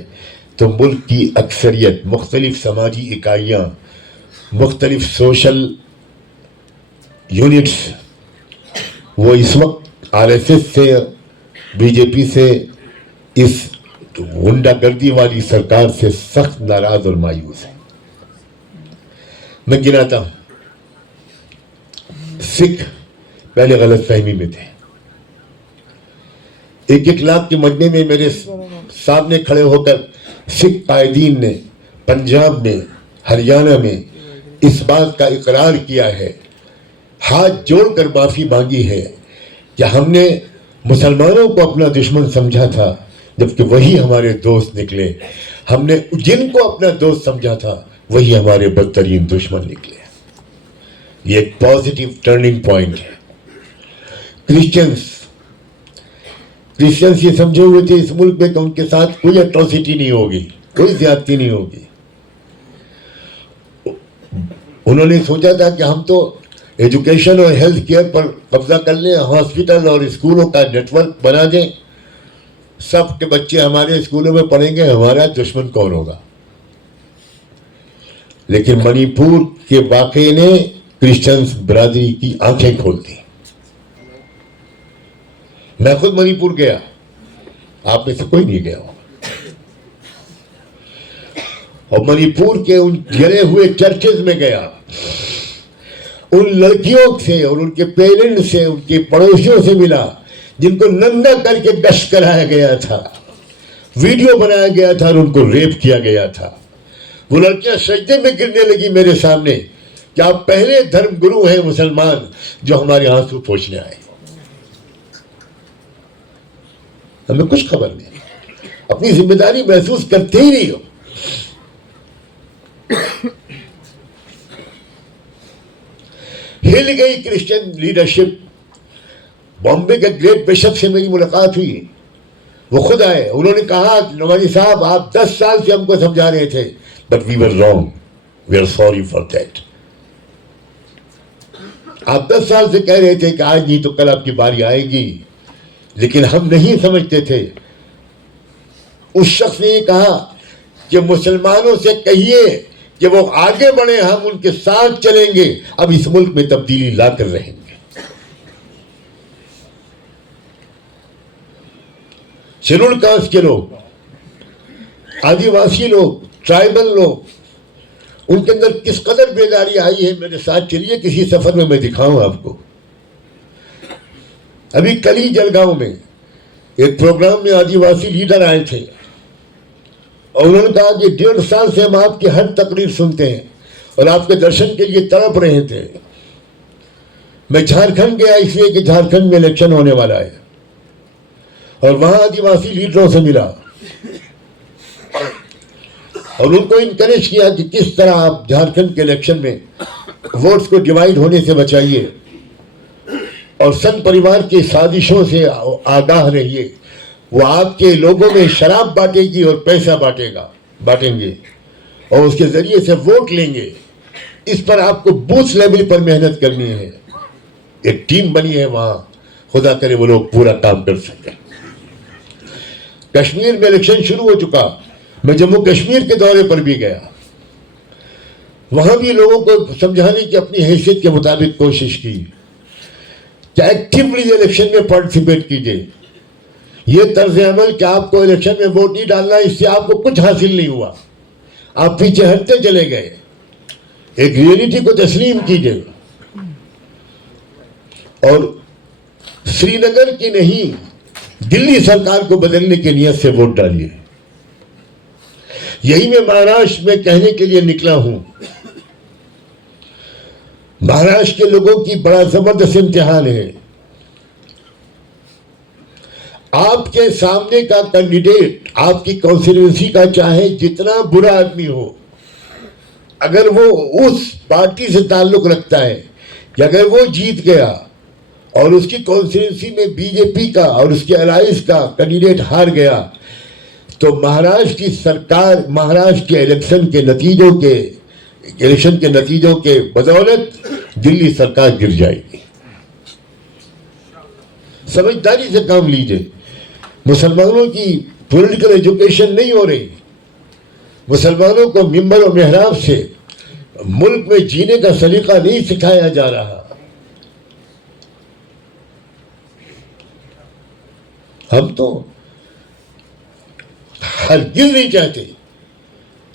تو ملک کی اکثریت، مختلف سماجی اکائیاں، مختلف سوشل یونٹس، وہ اس وقت آر ایس ایس سے، بی جے پی سے، اس غنڈہ گردی والی سرکار سے سخت ناراض اور مایوس ہے. میں گناتا ہوں، سکھ پہلے غلط فہمی میں تھے. 1 لاکھ کے مجمع میں میرے سامنے کھڑے ہو کر سکھ قائدین نے پنجاب میں، ہریانہ میں اس بات کا اقرار کیا ہے، ہاتھ جوڑ کر معافی مانگی ہے کہ ہم نے مسلمانوں کو اپنا دشمن سمجھا تھا جبکہ وہی ہمارے دوست نکلے. ہم نے جن کو اپنا دوست سمجھا تھا وہی ہمارے بدترین دشمن نکلے. یہ ایک پازیٹیو ٹرننگ پوائنٹ ہے. کرسچنز یہ سمجھے ہوئے تھے اس ملک میں کہ ان کے ساتھ کوئی اٹروسٹی نہیں ہوگی، کوئی زیادتی نہیں ہوگی. انہوں نے سوچا تھا کہ ہم تو ایجوکیشن اور ہیلتھ کیئر پر قبضہ کر لیں، ہاسپٹل اور اسکولوں کا نیٹ ورک بنا دیں، سب کے بچے ہمارے اسکولوں میں پڑھیں گے، ہمارا دشمن کون ہوگا. لیکن منی پور کے واقعے نے کرسچنز برادری کی آنکھیں کھول دی. میں خود منی پور گیا، آپ میں سے کوئی نہیں گیا ہو، اور منی پور کے ان گرے ہوئے چرچز میں گیا، ان لڑکیوں سے اور ان کے پیرنٹس سے، ان کے پڑوسیوں سے ملا جن کو ننگا کر کے گشت کرایا گیا تھا، ویڈیو بنایا گیا تھا اور ان کو ریپ کیا گیا تھا. وہ لڑکیاں سجدے میں گرنے لگی میرے سامنے کہ آپ پہلے دھرم گرو ہیں مسلمان جو ہمارے آنسو پوچھنے آئے. ہمیں کچھ خبر نہیں، اپنی ذمہ داری محسوس کرتے ہی نہیں ہو. ہل گئی کرسچن لیڈرشپ. بامبے کے گریٹ بشپ سے میری ملاقات ہوئی، وہ خود آئے. انہوں نے کہا نوازی صاحب آپ 10 سال سے ہم کو سمجھا رہے تھے but we were wrong, we are sorry for that. آپ 10 سال سے کہہ رہے تھے کہ آج نہیں تو کل آپ کی باری آئے گی، لیکن ہم نہیں سمجھتے تھے. اس شخص نے یہ کہا کہ مسلمانوں سے کہیے کہ وہ آگے بڑھیں، ہم ان کے ساتھ چلیں گے، اب اس ملک میں تبدیلی لا کر رہیں گے. شیڈول کاسٹ کے لوگ، آدیواسی لوگ، ٹرائبل لوگ، ان کے اندر کس قدر بیداری آئی ہے. میرے ساتھ چلیے کسی سفر میں دکھاؤں آپ کو. ابھی کل ہی جلگاؤں میں ایک پروگرام میں آدیواسی لیڈر آئے تھے اور انہوں نے کہا کہ 1.5 سال سے ہم آپ کی ہر تقریر سنتے ہیں اور آپ کے درشن کے لیے تڑپ رہے تھے. میں جھارکھنڈ گیا اس لیے کہ جھارکھنڈ میں الیکشن ہونے والا ہے اور وہاں آدیواسی لیڈروں سے ملا اور ان کو انکریج کیا کہ کس طرح آپ جھارکھنڈ کے الیکشن میں ووٹس کو ڈیوائیڈ ہونے سے بچائیے اور سن پریوار کی سازشوں سے آگاہ رہیے. وہ آپ کے لوگوں میں شراب بانٹے گی اور پیسہ بانٹیں گے اور اس کے ذریعے سے ووٹ لیں گے. اس پر آپ کو بوتھ لیول پر محنت کرنی ہے. ایک ٹیم بنی ہے وہاں، خدا کرے وہ لوگ پورا کام کر سکیں. کشمیر میں الیکشن شروع ہو چکا. میں جموں کشمیر کے دورے پر بھی گیا، وہاں بھی لوگوں کو سمجھانے کی اپنی حیثیت کے مطابق کوشش کی کہ ایکٹیولی الیکشن میں پارٹیسپیٹ کیجیے. یہ طرز عمل کہ آپ کو الیکشن میں ووٹ نہیں ڈالنا، اس سے آپ کو کچھ حاصل نہیں ہوا، آپ پیچھے ہٹتے چلے گئے. ایک ریئلٹی کو تسلیم کیجیے اور سری نگر کی نہیں دلی سرکار کو بدلنے کی نیت سے ووٹ ڈالیے. یہی میں مہاراشٹر میں کہنے کے لیے نکلا ہوں. مہاراشٹر کے لوگوں کی بڑا زبردست امتحان ہے. آپ کے سامنے کا کینڈیڈیٹ آپ کی کانسٹیٹوئنسی کا چاہے جتنا برا آدمی ہو، اگر وہ اس پارٹی سے تعلق رکھتا ہے کہ اگر وہ جیت گیا اور اس کی کانسٹیٹوئنسی میں بی جے پی کا اور اس کے الائنس کا کینڈیڈیٹ ہار گیا تو مہاراشٹر کی سرکار، مہاراشٹر کے الیکشن کے نتیجوں کے الیکشن کے نتیجوں کے بدولت دلی سرکار گر جائے گی. سمجھداری سے کام لیجئے. مسلمانوں کی پولیٹیکل ایجوکیشن نہیں ہو رہی. مسلمانوں کو ممبر و محراب سے ملک میں جینے کا سلیقہ نہیں سکھایا جا رہا. ہم تو ہرگز نہیں چاہتے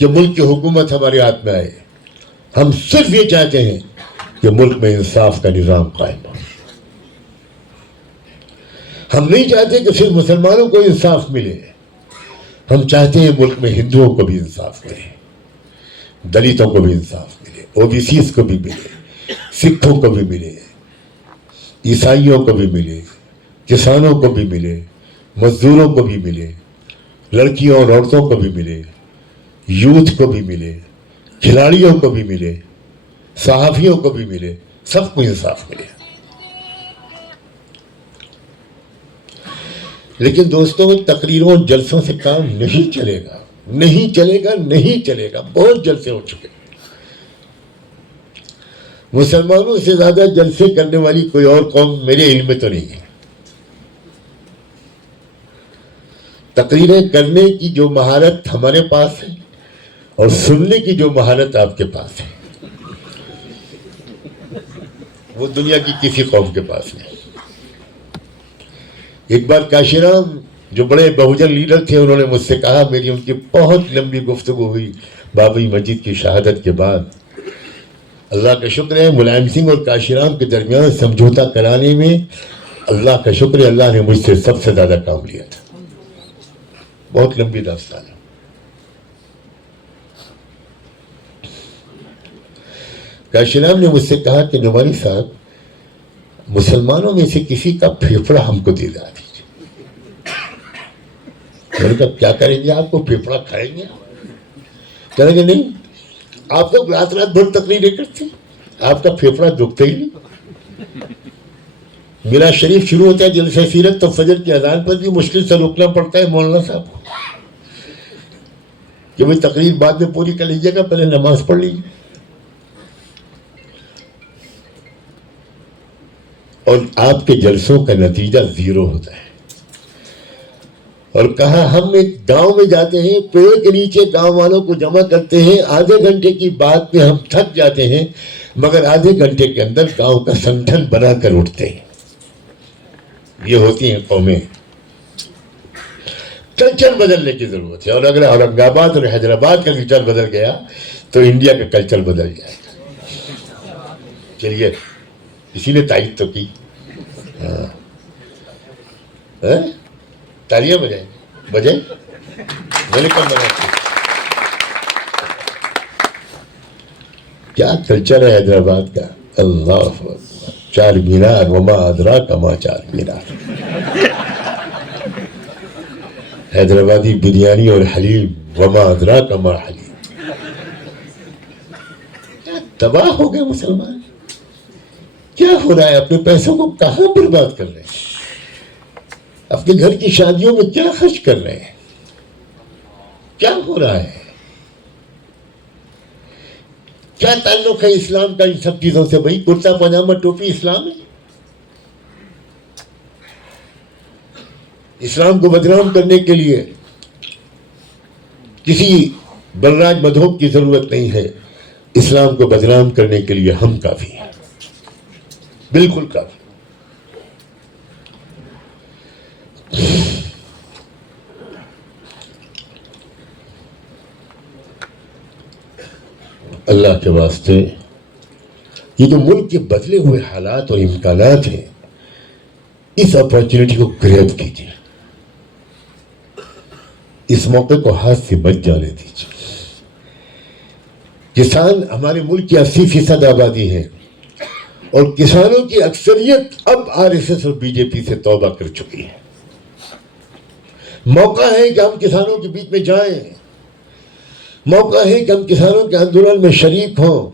کہ ملک کی حکومت ہمارے ہاتھ میں آئے. ہم صرف یہ چاہتے ہیں کہ ملک میں انصاف کا نظام قائم ہو. ہم نہیں چاہتے کہ صرف مسلمانوں کو انصاف ملے. ہم چاہتے ہیں ملک میں ہندوؤں کو بھی انصاف ملے, دلتوں کو بھی انصاف ملے, او بی سیز کو بھی ملے, سکھوں کو بھی ملے, عیسائیوں کو بھی ملے, کسانوں کو بھی ملے, مزدوروں کو بھی ملے, لڑکیوں اور عورتوں کو بھی ملے, یوتھ کو بھی ملے, کھلاڑیوں کو بھی ملے, صحافیوں کو بھی ملے, سب کو انصاف ملے. لیکن دوستوں تقریروں جلسوں سے کام نہیں چلے گا, نہیں چلے گا, نہیں چلے گا. بہت جلسے ہو چکے. مسلمانوں سے زیادہ جلسے کرنے والی کوئی اور قوم میرے علم میں تو نہیں ہے. تقریریں کرنے کی جو مہارت ہمارے پاس ہے اور سننے کی جو مہارت آپ کے پاس ہے وہ دنیا کی کسی قوم کے پاس نہیں. ایک بار کاشی رام جو بڑے بہوجن لیڈر تھے انہوں نے مجھ سے کہا, میری ان کی بہت لمبی گفتگو ہوئی بابری مسجد کی شہادت کے بعد. اللہ کا شکر ہے ملائم سنگھ اور کاشی رام کے درمیان سمجھوتا کرانے میں اللہ کا شکر ہے اللہ نے مجھ سے سب سے زیادہ کام لیا تھا. بہت لمبی داستان ہے. کاشی رام نے مجھ سے کہا کہ نعمانی صاحب مسلمانوں میں سے کسی کا پھیپھڑا ہم کو دے دیجیے. میں نے کہا کیا کریں گے, آپ کو پھیپھڑا کھائیں گے؟ کہیں گے نہیں, آپ تو رات رات بھر تقریریں کرتے, آپ کا پھیپھڑا دکھتا ہی نہیں. میرا شریف شروع ہوتا ہے جلسہ سیرت تو فجر کی اذان پر بھی مشکل سے روکنا پڑتا ہے مولانا صاحب کو کہ بھائی تقریر بعد میں پوری کر لیجیے گا, پہلے نماز پڑھ لیجیے. اور آپ کے جلسوں کا نتیجہ زیرو ہوتا ہے. اور کہا ہم ایک گاؤں میں جاتے ہیں, پیڑ کے نیچے گاؤں والوں کو جمع کرتے ہیں, آدھے گھنٹے کی بات میں ہم تھک جاتے ہیں مگر آدھے گھنٹے کے اندر گاؤں کا سنگھن بنا کر اٹھتے ہیں. یہ ہوتی ہیں قومیں. کلچر بدلنے کی ضرورت ہے. اور اگر اورنگ آباد اور حیدرآباد کا کلچر بدل گیا تو انڈیا کا کلچر بدل جائے گا. چلیے اسی نے تائید تو کی. تالیاں بجائیں بجائیں, میں نے کم بنا کیا کلچر ہے حیدرآباد کا. اللہ اکبر. چار مینار وما ادراک ما چار مینار. حیدرآبادی بریانی اور حلیم وما ادراک ما حلیم. تباہ ہو گئے مسلمان. کیا ہو رہا ہے؟ اپنے پیسوں کو کہاں برباد کر رہے ہیں؟ اپنے گھر کی شادیوں میں کیا خرچ کر رہے ہیں؟ کیا ہو رہا ہے؟ کیا تعلق ہے اسلام کا ان سب چیزوں سے؟ بھائی کرتا پاجامہ ٹوپی اسلام ہے؟ اسلام کو بدنام کرنے کے لیے کسی بلراج مدھوک کی ضرورت نہیں ہے. اسلام کو بدنام کرنے کے لیے ہم کافی ہیں, بالکل کافی. اللہ کے واسطے یہ جو ملک کے بدلے ہوئے حالات اور امکانات ہیں اس اپارچونٹی کو گریب کیجیے, اس موقع کو ہاتھ سے بچ جانے دیجیے. کسان ہمارے ملک کی 80% آبادی ہے اور کسانوں کی اکثریت اب RSS اور BJP سے توبہ کر چکی ہے. موقع ہے کہ ہم کسانوں کے بیچ میں جائیں, موقع ہے کہ ہم کسانوں کے آندولن میں شریک ہوں.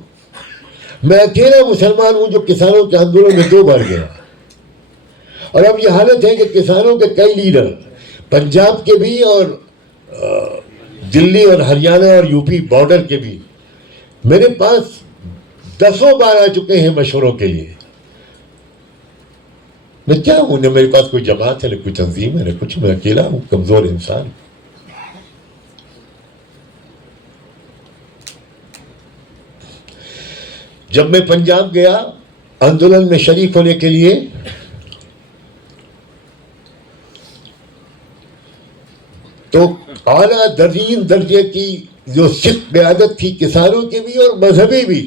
میں اکیلا مسلمان ہوں جو کسانوں کے آندولن میں 2 بار گیا, اور اب یہ حالت ہے کہ کسانوں کے کئی لیڈر پنجاب کے بھی اور دلی اور ہریانہ اور UP بارڈر کے بھی میرے پاس 10 بار آ چکے ہیں مشوروں کے لیے. میں کیا ہوں؟ نہ میرے پاس کوئی جماعت ہے، نہ کوئی تنظیم ہے، نہ کچھ. میں اکیلا ہوں، کمزور انسان. جب میں پنجاب گیا آندولن میں شریک ہونے کے لیے، تو اعلیٰ ترین درجے کی جو سکھ قیادت تھی، کسانوں کی بھی اور مذہبی بھی،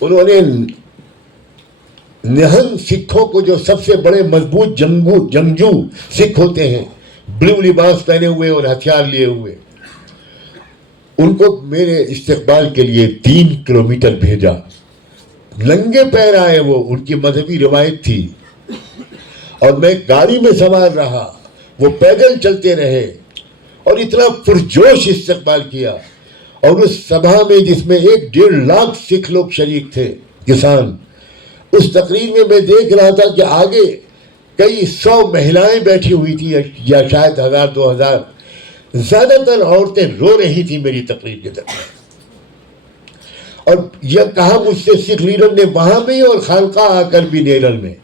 انہوں نے نہنگ سکھوں کو، جو سب سے بڑے مضبوط جنگجو سکھ ہوتے ہیں، بلو لباس پہنے ہوئے اور ہتھیار لیے ہوئے، ان کو میرے استقبال کے لیے 3 کلومیٹر بھیجا. ننگے پیر آئے، وہ ان کی مذہبی روایت تھی. اور میں گاڑی میں سوار رہا، وہ پیدل چلتے رہے اور اتنا پرجوش استقبال کیا. اور اس سبھا میں جس میں 1.5 لاکھ سکھ لوگ شریک تھے، کسان، اس تقریر میں میں دیکھ رہا تھا کہ آگے کئی 100 مہلائیں بیٹھی ہوئی تھی، یا شاید 1000-2000. زیادہ تر عورتیں رو رہی تھی میری تقریر کے دوران. اور یہ کہا مجھ سے سکھ لیڈر نے وہاں بھی اور خانقاہ آ کر بھی نیرل میں،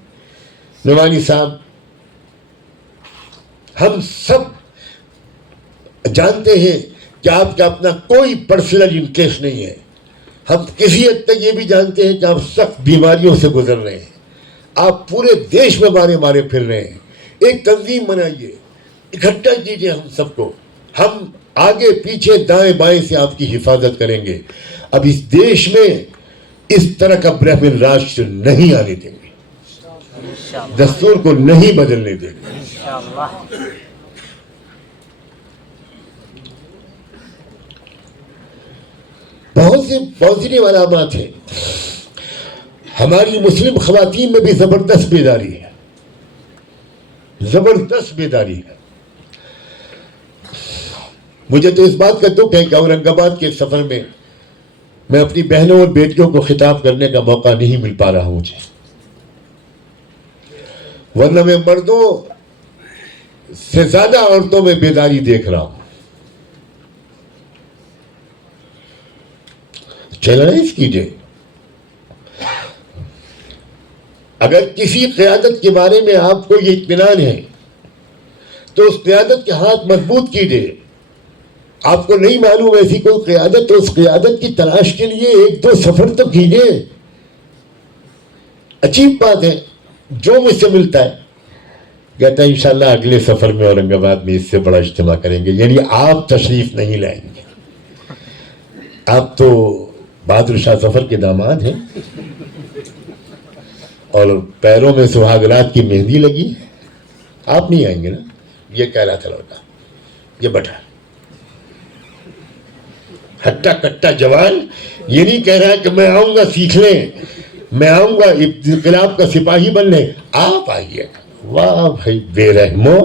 نعمانی صاحب، ہم سب جانتے ہیں کہ آپ کا اپنا کوئی پرسنل انٹرسٹ نہیں ہے. ہم کسی حد تک یہ بھی جانتے ہیں کہ آپ سخت بیماریوں سے گزر رہے ہیں. آپ پورے دیش میں مارے پھر رہے ہیں. ایک تنظیم بنائیے، اکٹھا کیجیے ہم سب کو. ہم آگے پیچھے دائیں بائیں سے آپ کی حفاظت کریں گے. اب اس دیش میں اس طرح کا برہمن راج نہیں آنے دیں گے، دستور کو نہیں بدلنے دیں گے. بہت سے پازیٹیو علامات ہیں. ہماری مسلم خواتین میں بھی زبردست بیداری ہے، زبردست بیداری ہے. مجھے تو اس بات کا دکھ ہے کہ اورنگ آباد کے سفر میں میں اپنی بہنوں اور بیٹیوں کو خطاب کرنے کا موقع نہیں مل پا رہا مجھے، ورنہ میں مردوں سے زیادہ عورتوں میں بیداری دیکھ رہا ہوں. چیلنج کیجئے. اگر کسی قیادت کے بارے میں آپ کو یہ اطمینان ہے تو اس قیادت کے ہاتھ مضبوط کیجئے. آپ کو نہیں معلوم ایسی کوئی قیادت تو اس قیادت کی تلاش کے لیے 1-2 سفر تو کیجئے. عجیب بات ہے، جو مجھ سے ملتا ہے کہتا ہے انشاءاللہ اگلے سفر میں اورنگ آباد میں اس سے بڑا اجتماع کریں گے. یعنی آپ تشریف نہیں لائیں گے. آپ تو بہادر شاہ ظفر کے داماد ہیں اور پیروں میں سہاگرات کی مہندی لگی. آپ نہیں آئیں گے نا؟ یہ کہہ رہا تھا لڑکا، یہ بیٹھا ہٹا کٹا جوان. یہ نہیں کہہ رہا کہ میں آؤں گا سیکھ لیں، میں آؤں گا انقلاب کا سپاہی بننے. آپ آئیے. واہ بھائی بے رحمو.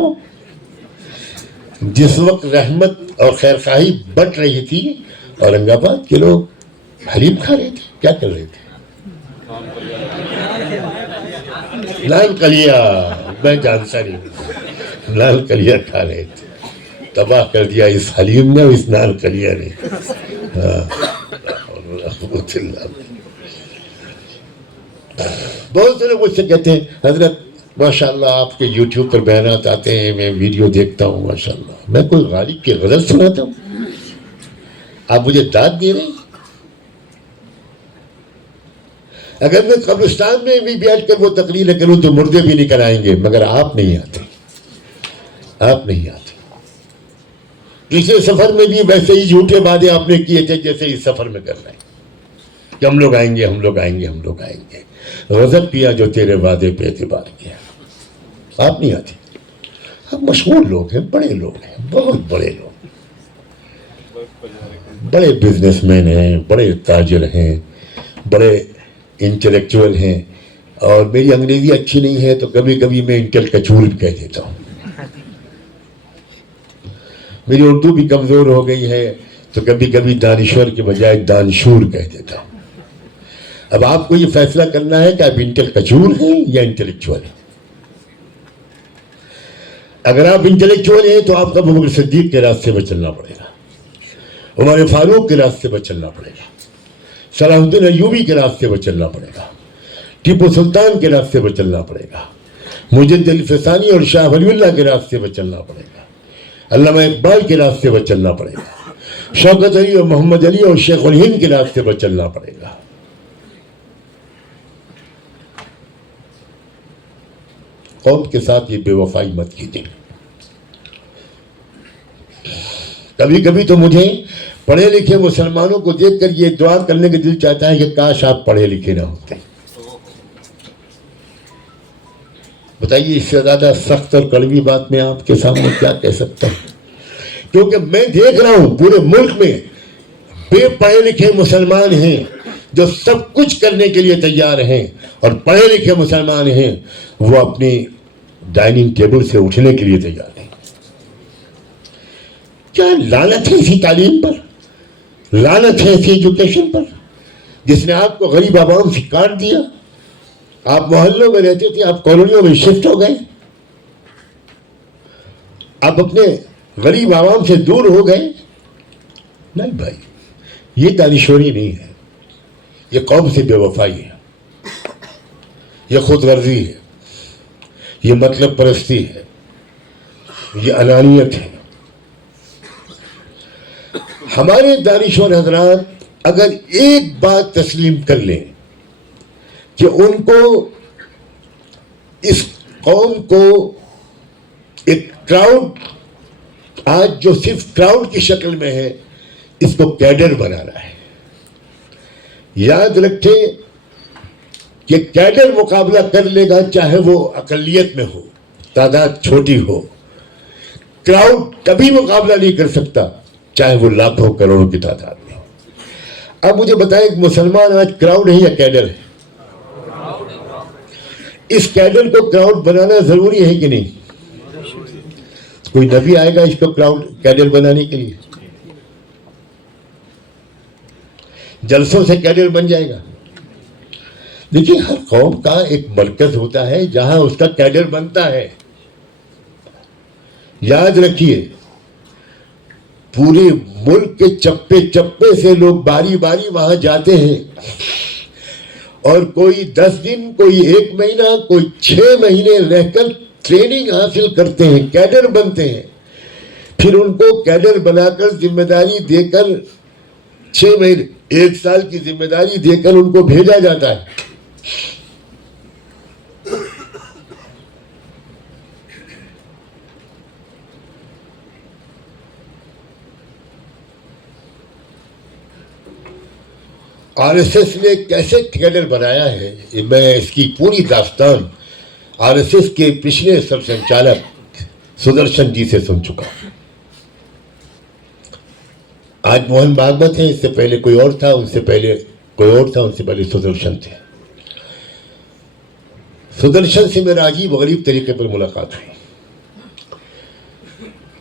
جس وقت رحمت اور خیرخواہی بٹ رہی تھی، اورنگ آباد کے لوگ حلیم کھا رہے تھے. کیا کر رہے تھے؟ لال کلیا. میں جانتا نہیں، لال کلیا کھا رہے تھے. تباہ کر دیا اس حلیم نے، اس لال کلیا نے. بہت سے لوگ مجھ سے کہتے ہیں حضرت ماشاءاللہ آپ کے یوٹیوب پر بیانات آتے ہیں، میں ویڈیو دیکھتا ہوں ماشاءاللہ. میں کوئی غالب کی غزل سناتا ہوں؟ آپ مجھے داد دے رہے ہیں؟ اگر میں قبرستان میں بھی بیٹھ کر وہ تقریر کروں تو مردے بھی نکل آئیں گے، مگر آپ نہیں آتے. آپ نہیں آتے. پچھلے سفر میں بھی ویسے ہی جھوٹے وعدے آپ نے کیے تھے جیسے اس سفر میں کر رہے ہیں کہ ہم لوگ آئیں گے، ہم لوگ آئیں گے، ہم لوگ آئیں گے. غضب کیا جو تیرے وعدے پہ اعتبار کیا. آپ نہیں آتے. آپ مشہور لوگ ہیں، بڑے لوگ ہیں، بہت بڑے لوگ، بڑے بزنس مین ہیں، بڑے تاجر ہیں، بڑے انٹلیکچوئل ہیں. اور میری انگریزی اچھی نہیں ہے تو کبھی کبھی میں انٹلکچور بھی کہہ دیتا ہوں. میری اردو بھی کمزور ہو گئی ہے تو کبھی کبھی دانشور کے بجائے دانشور کہہ دیتا ہوں. اب آپ کو یہ فیصلہ کرنا ہے کہ آپ انٹلکچور ہیں یا انٹلیکچوئل ہیں. اگر آپ انٹلیکچوئل ہیں تو آپ کو ابوبکر صدیق کے راستے میں چلنا پڑے گا، عمر فاروق کے راستے پر چلنا پڑے گا, صلاح الدین ایوبی کے راستے پر چلنا پڑے گا, ٹیپو سلطان کے راستے پر چلنا پڑے گا, مجد علی فسانی اور شاہ ولی اللہ کے راستے پر چلنا پڑے گا, علامہ اقبال کے راستے پر چلنا پڑے گا, شوکت علی اور محمد علی اور شیخ الہند کے راستے پر چلنا پڑے گا. قوم کے ساتھ یہ بے وفائی مت کیجیے. کبھی کبھی تو مجھے پڑھے لکھے مسلمانوں کو دیکھ کر یہ دعا کرنے کا دل چاہتا ہے کہ کاش آپ پڑھے لکھے نہ ہوتے. بتائیے اس سے زیادہ سخت اور کڑوی بات میں آپ کے سامنے کیا کہہ سکتا ہوں, کیونکہ میں دیکھ رہا ہوں پورے ملک میں بے پڑھے لکھے مسلمان ہیں جو سب کچھ کرنے کے لیے تیار ہیں, اور پڑھے لکھے مسلمان ہیں وہ اپنی ڈائننگ ٹیبل سے اٹھنے کے لیے تیار ہیں. کیا لعنت ہے اسی تعلیم پر, لعنت ہے اسی ایجوکیشن پر جس نے آپ کو غریب عوام سے کاٹ دیا. آپ محلوں میں رہتے تھے, آپ کالونیوں میں شفٹ ہو گئے, آپ اپنے غریب عوام سے دور ہو گئے. نہیں بھائی, یہ دانشوری نہیں ہے, یہ قوم سے بے وفائی ہے, یہ خود غرضی ہے, یہ مطلب پرستی ہے, یہ انانیت ہے. ہمارے دانشور حضرات اگر ایک بات تسلیم کر لیں کہ ان کو اس قوم کو ایک کراؤڈ, آج جو صرف کراؤڈ کی شکل میں ہے, اس کو کیڈر بنانا ہے. یاد رکھیں کہ کیڈر مقابلہ کر لے گا چاہے وہ اقلیت میں ہو, تعداد چھوٹی ہو. کراؤڈ کبھی مقابلہ نہیں کر سکتا چاہے وہ لاکھوں کروڑوں کی تعداد میں ہو. اب مجھے بتائیں کہ مسلمان آج کراؤڈ ہے یا کیڈر ہے؟ اس کیڈر کو کراؤڈ بنانا ضروری ہے کہ نہیں؟ کوئی نبی آئے گا اس کو کراؤڈ کیڈر بنانے کے لیے؟ جلسوں سے کیڈر بن جائے گا؟ دیکھیے, ہر قوم کا ایک مرکز ہوتا ہے جہاں اس کا کیڈر بنتا ہے. یاد رکھیے, پورے ملک کے چپے چپے سے لوگ باری باری وہاں جاتے ہیں, اور کوئی 10 دن, کوئی 1 مہینہ, کوئی 6 مہینے رہ کر ٹریننگ حاصل کرتے ہیں, کیڈر بنتے ہیں. پھر ان کو کیڈر بنا کر ذمہ داری دے کر 6 مہینے 1 سال کی ذمہ داری دے کر ان کو بھیجا جاتا ہے. آر ایس ایس نے کیسے کیڈر بنایا ہے, میں اس کی پوری داستان آر ایس ایس کے پچھلے سب سنچالک سدرشن جی سے سن چکا ہوں. آج موہن بھاگوت ہیں, اس سے پہلے کوئی اور تھا, ان سے پہلے کوئی اور تھا, ان سے پہلے سدرشن تھے. سدرشن سے میرا عجیب غریب طریقے پر ملاقات ہوئی.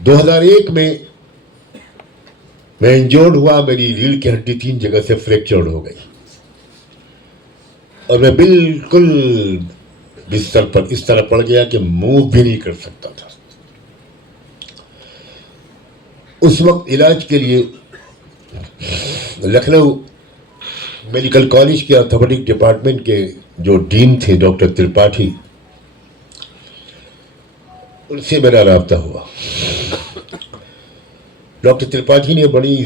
2001 میں انجورڈ ہوا, میری ریڑھ کی ہڈی 3 جگہ سے فریکچرڈ ہو گئی, اور میں بالکل بستر پر اس طرح پڑ گیا کہ موو بھی نہیں کر سکتا تھا. اس وقت علاج کے لیے لکھنؤ میڈیکل کالج کے آرتھوپیڈک ڈپارٹمنٹ کے جو ڈین تھے ڈاکٹر ترپاٹھی, ان سے میرا رابطہ ہوا. ڈاکٹر ترپاٹھی نے بڑی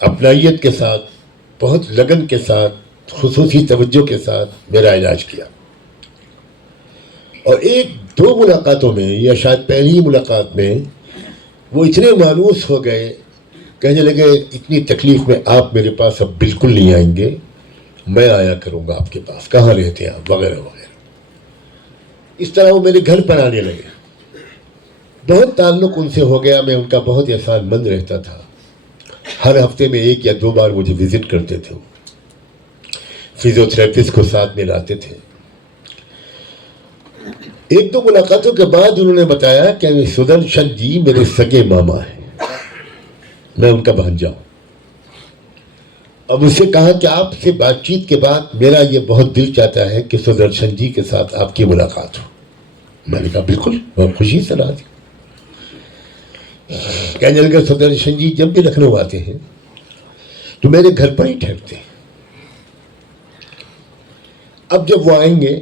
اپنائیت کے ساتھ, بہت لگن کے ساتھ, خصوصی توجہ کے ساتھ میرا علاج کیا. اور 1-2 ملاقاتوں میں, یا شاید پہلی ملاقات میں, وہ اتنے مانوس ہو گئے, کہنے لگے اتنی تکلیف میں آپ میرے پاس اب بالکل نہیں آئیں گے, میں آیا کروں گا آپ کے پاس, کہاں رہتے ہیں آپ, وغیرہ وغیرہ. اس طرح وہ میرے گھر پر آنے لگے. بہت تعلق ان سے ہو گیا, میں ان کا بہت احسان مند رہتا تھا. ہر ہفتے میں 1 یا 2 بار مجھے وزٹ کرتے تھے. فزیو تھراپسٹ کو ساتھ میں لاتے تھے. 1-2 ملاقاتوں کے بعد انہوں نے بتایا کہ سدرشن جی میرے سگے ماما ہیں, میں ان کا بھانجا ہوں. اب اس سے کہا کہ آپ سے بات چیت کے بعد میرا یہ بہت دل چاہتا ہے کہ سدرشن جی کے ساتھ آپ کی ملاقات ہو. میں نے کہا بالکل, بہت خوشی سے راضی. کہنے لگے سدرشن جی جب بھی لکھنؤ آتے ہیں تو میرے گھر پر ہی ٹھہرتے ہیں، اب جب وہ آئیں گے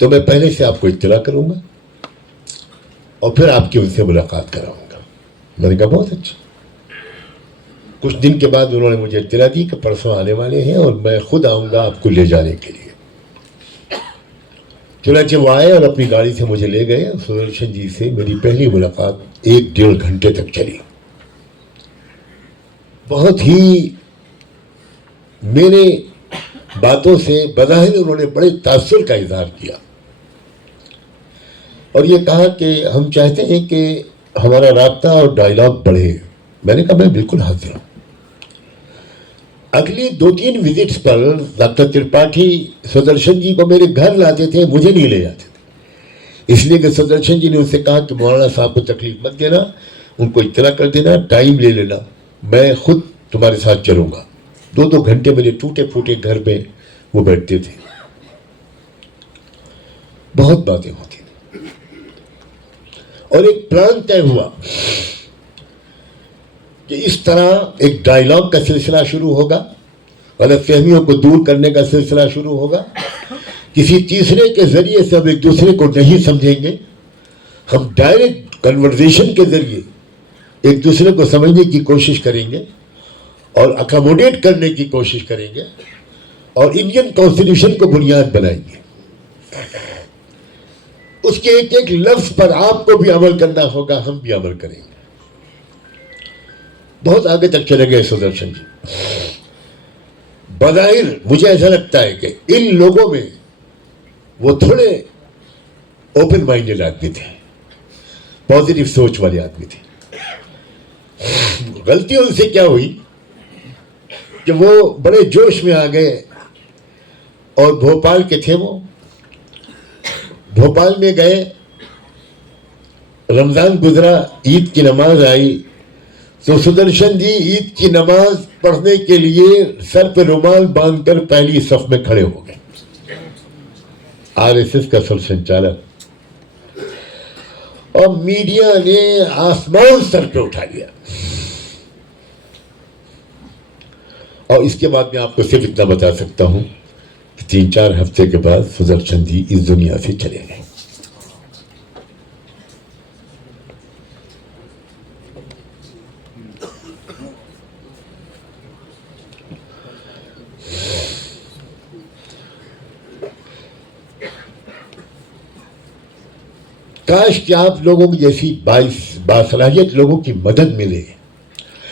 تو میں پہلے سے آپ کو اطلاع کروں گا اور پھر آپ کی ان سے ملاقات کراؤں گا۔ میں نے کہا بہت اچھا۔ کچھ دن کے بعد انہوں نے مجھے اطلاع دی کہ پرسوں آنے والے ہیں اور میں خود آؤں گا آپ کو لے جانے کے لیے۔ چنانچہ وہ آئے اور اپنی گاڑی سے مجھے لے گئے۔ سدرشن جی سے میری پہلی ملاقات 1-1.5 گھنٹے تک چلی۔ بہت ہی میرے باتوں سے بظاہر انہوں نے بڑے تاثر کا اظہار کیا اور یہ کہا کہ ہم چاہتے ہیں کہ ہمارا رابطہ اور ڈائلاگ بڑھے۔ میں نے کہا میں بالکل حاضر ہوں۔ اگلی 2-3 وزٹس پر ڈاکٹر ترپاٹھی سدرشن جی کو میرے گھر لاتے تھے، مجھے نہیں لے جاتے تھے، اس لیے کہ سدرشن جی نے ان سے کہا کہ مولانا صاحب کو تکلیف مت دینا، ان کو اطلاع کر دینا، ٹائم لے لینا، میں خود تمہارے ساتھ چلوں گا۔ 2-2 گھنٹے میرے ٹوٹے پھوٹے گھر میں وہ بیٹھتے تھے، بہت باتیں ہوتی تھیں اور ایک پلان طے ہوا کہ اس طرح ایک ڈائلاگ کا سلسلہ شروع ہوگا، غلط فہمیوں کو دور کرنے کا سلسلہ شروع ہوگا، کسی تیسرے کے ذریعے سے ہم ایک دوسرے کو نہیں سمجھیں گے، ہم ڈائریکٹ کنورزیشن کے ذریعے ایک دوسرے کو سمجھنے کی کوشش کریں گے اور اکاموڈیٹ کرنے کی کوشش کریں گے اور انڈین کانسٹیٹیوشن کو بنیاد بنائیں گے۔ اس کے ایک ایک لفظ پر آپ کو بھی عمل کرنا ہوگا، ہم بھی عمل کریں گے۔ بہت آگے تک چلے گئے سدرشن جی۔ بظاہر مجھے ایسا لگتا ہے کہ ان لوگوں میں وہ تھوڑے اوپن مائنڈڈ آدمی تھے، پازیٹیو سوچ والے آدمی تھے۔ غلطی ان سے کیا ہوئی کہ وہ بڑے جوش میں آ گئے اور بھوپال کے تھے، وہ بھوپال میں گئے، رمضان گزرا، عید کی نماز آئی تو سدرشن جی عید کی نماز پڑھنے کے لیے سر پہ رومال باندھ کر پہلی صف میں کھڑے ہو گئے۔ RSS کا سر سنچالک اور میڈیا نے آسمان سر پہ اٹھا لیا۔ اور اس کے بعد میں آپ کو صرف اتنا بتا سکتا ہوں کہ 3-4 ہفتے کے بعد سدرشن جی اس دنیا سے چلے گئے۔ کاش کہ آپ لوگوں کی جیسی باصلاحیت لوگوں کی مدد ملے،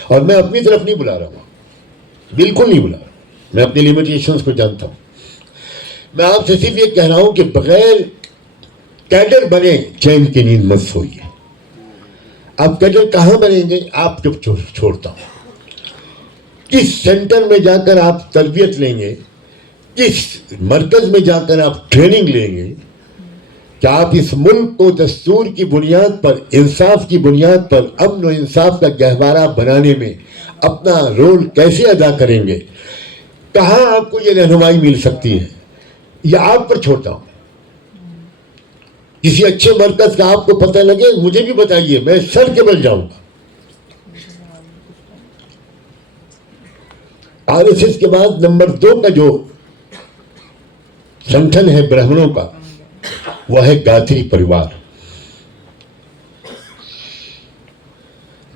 اور میں اپنی طرف نہیں بلا رہا ہوں، بالکل نہیں بلا رہا، میں اپنی لیمیٹیشنز کو جانتا ہوں۔ میں آپ سے صرف یہ کہہ رہا ہوں کہ بغیر کیڈر بنے چین کی نیند مت سوئیے۔ آپ کیڈر کہاں بنیں گے؟ آپ جب چھوڑتا ہوں کس سینٹر میں جا کر آپ تربیت لیں گے، کس مرکز میں جا کر آپ ٹریننگ لیں گے کہ آپ اس ملک کو دستور کی بنیاد پر، انصاف کی بنیاد پر، امن و انصاف کا گہوارہ بنانے میں اپنا رول کیسے ادا کریں گے، کہاں آپ کو یہ رہنمائی مل سکتی ہے، یہ آپ پر چھوڑتا ہوں۔ کسی اچھے مرکز کا آپ کو پتہ لگے مجھے بھی بتائیے، میں سر کے بل جاؤں گا۔ RSS کے بعد نمبر 2 کا جو سنگھن ہے برہمنوں کا، وہ ہے گایتری پریوار۔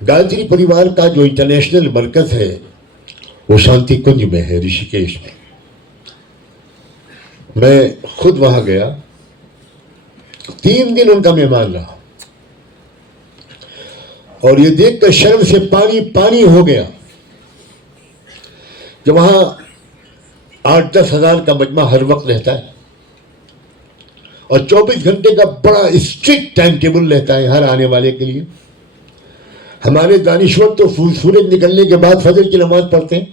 گایتری پریوار کا جو انٹرنیشنل مرکز ہے وہ شانتی کنج میں ہے، رشیکیش میں۔ میں خود وہاں گیا، 3 دن ان کا مہمان رہا اور یہ دیکھ کر شرم سے پانی پانی ہو گیا کہ وہاں 8-10 ہزار کا مجمع ہر وقت رہتا ہے اور 24 گھنٹے کا بڑا اسٹرکٹ ٹائم ٹیبل رہتا ہے ہر آنے والے کے لیے۔ ہمارے دانشور تو سورج نکلنے کے بعد فجر کی نماز پڑھتے ہیں،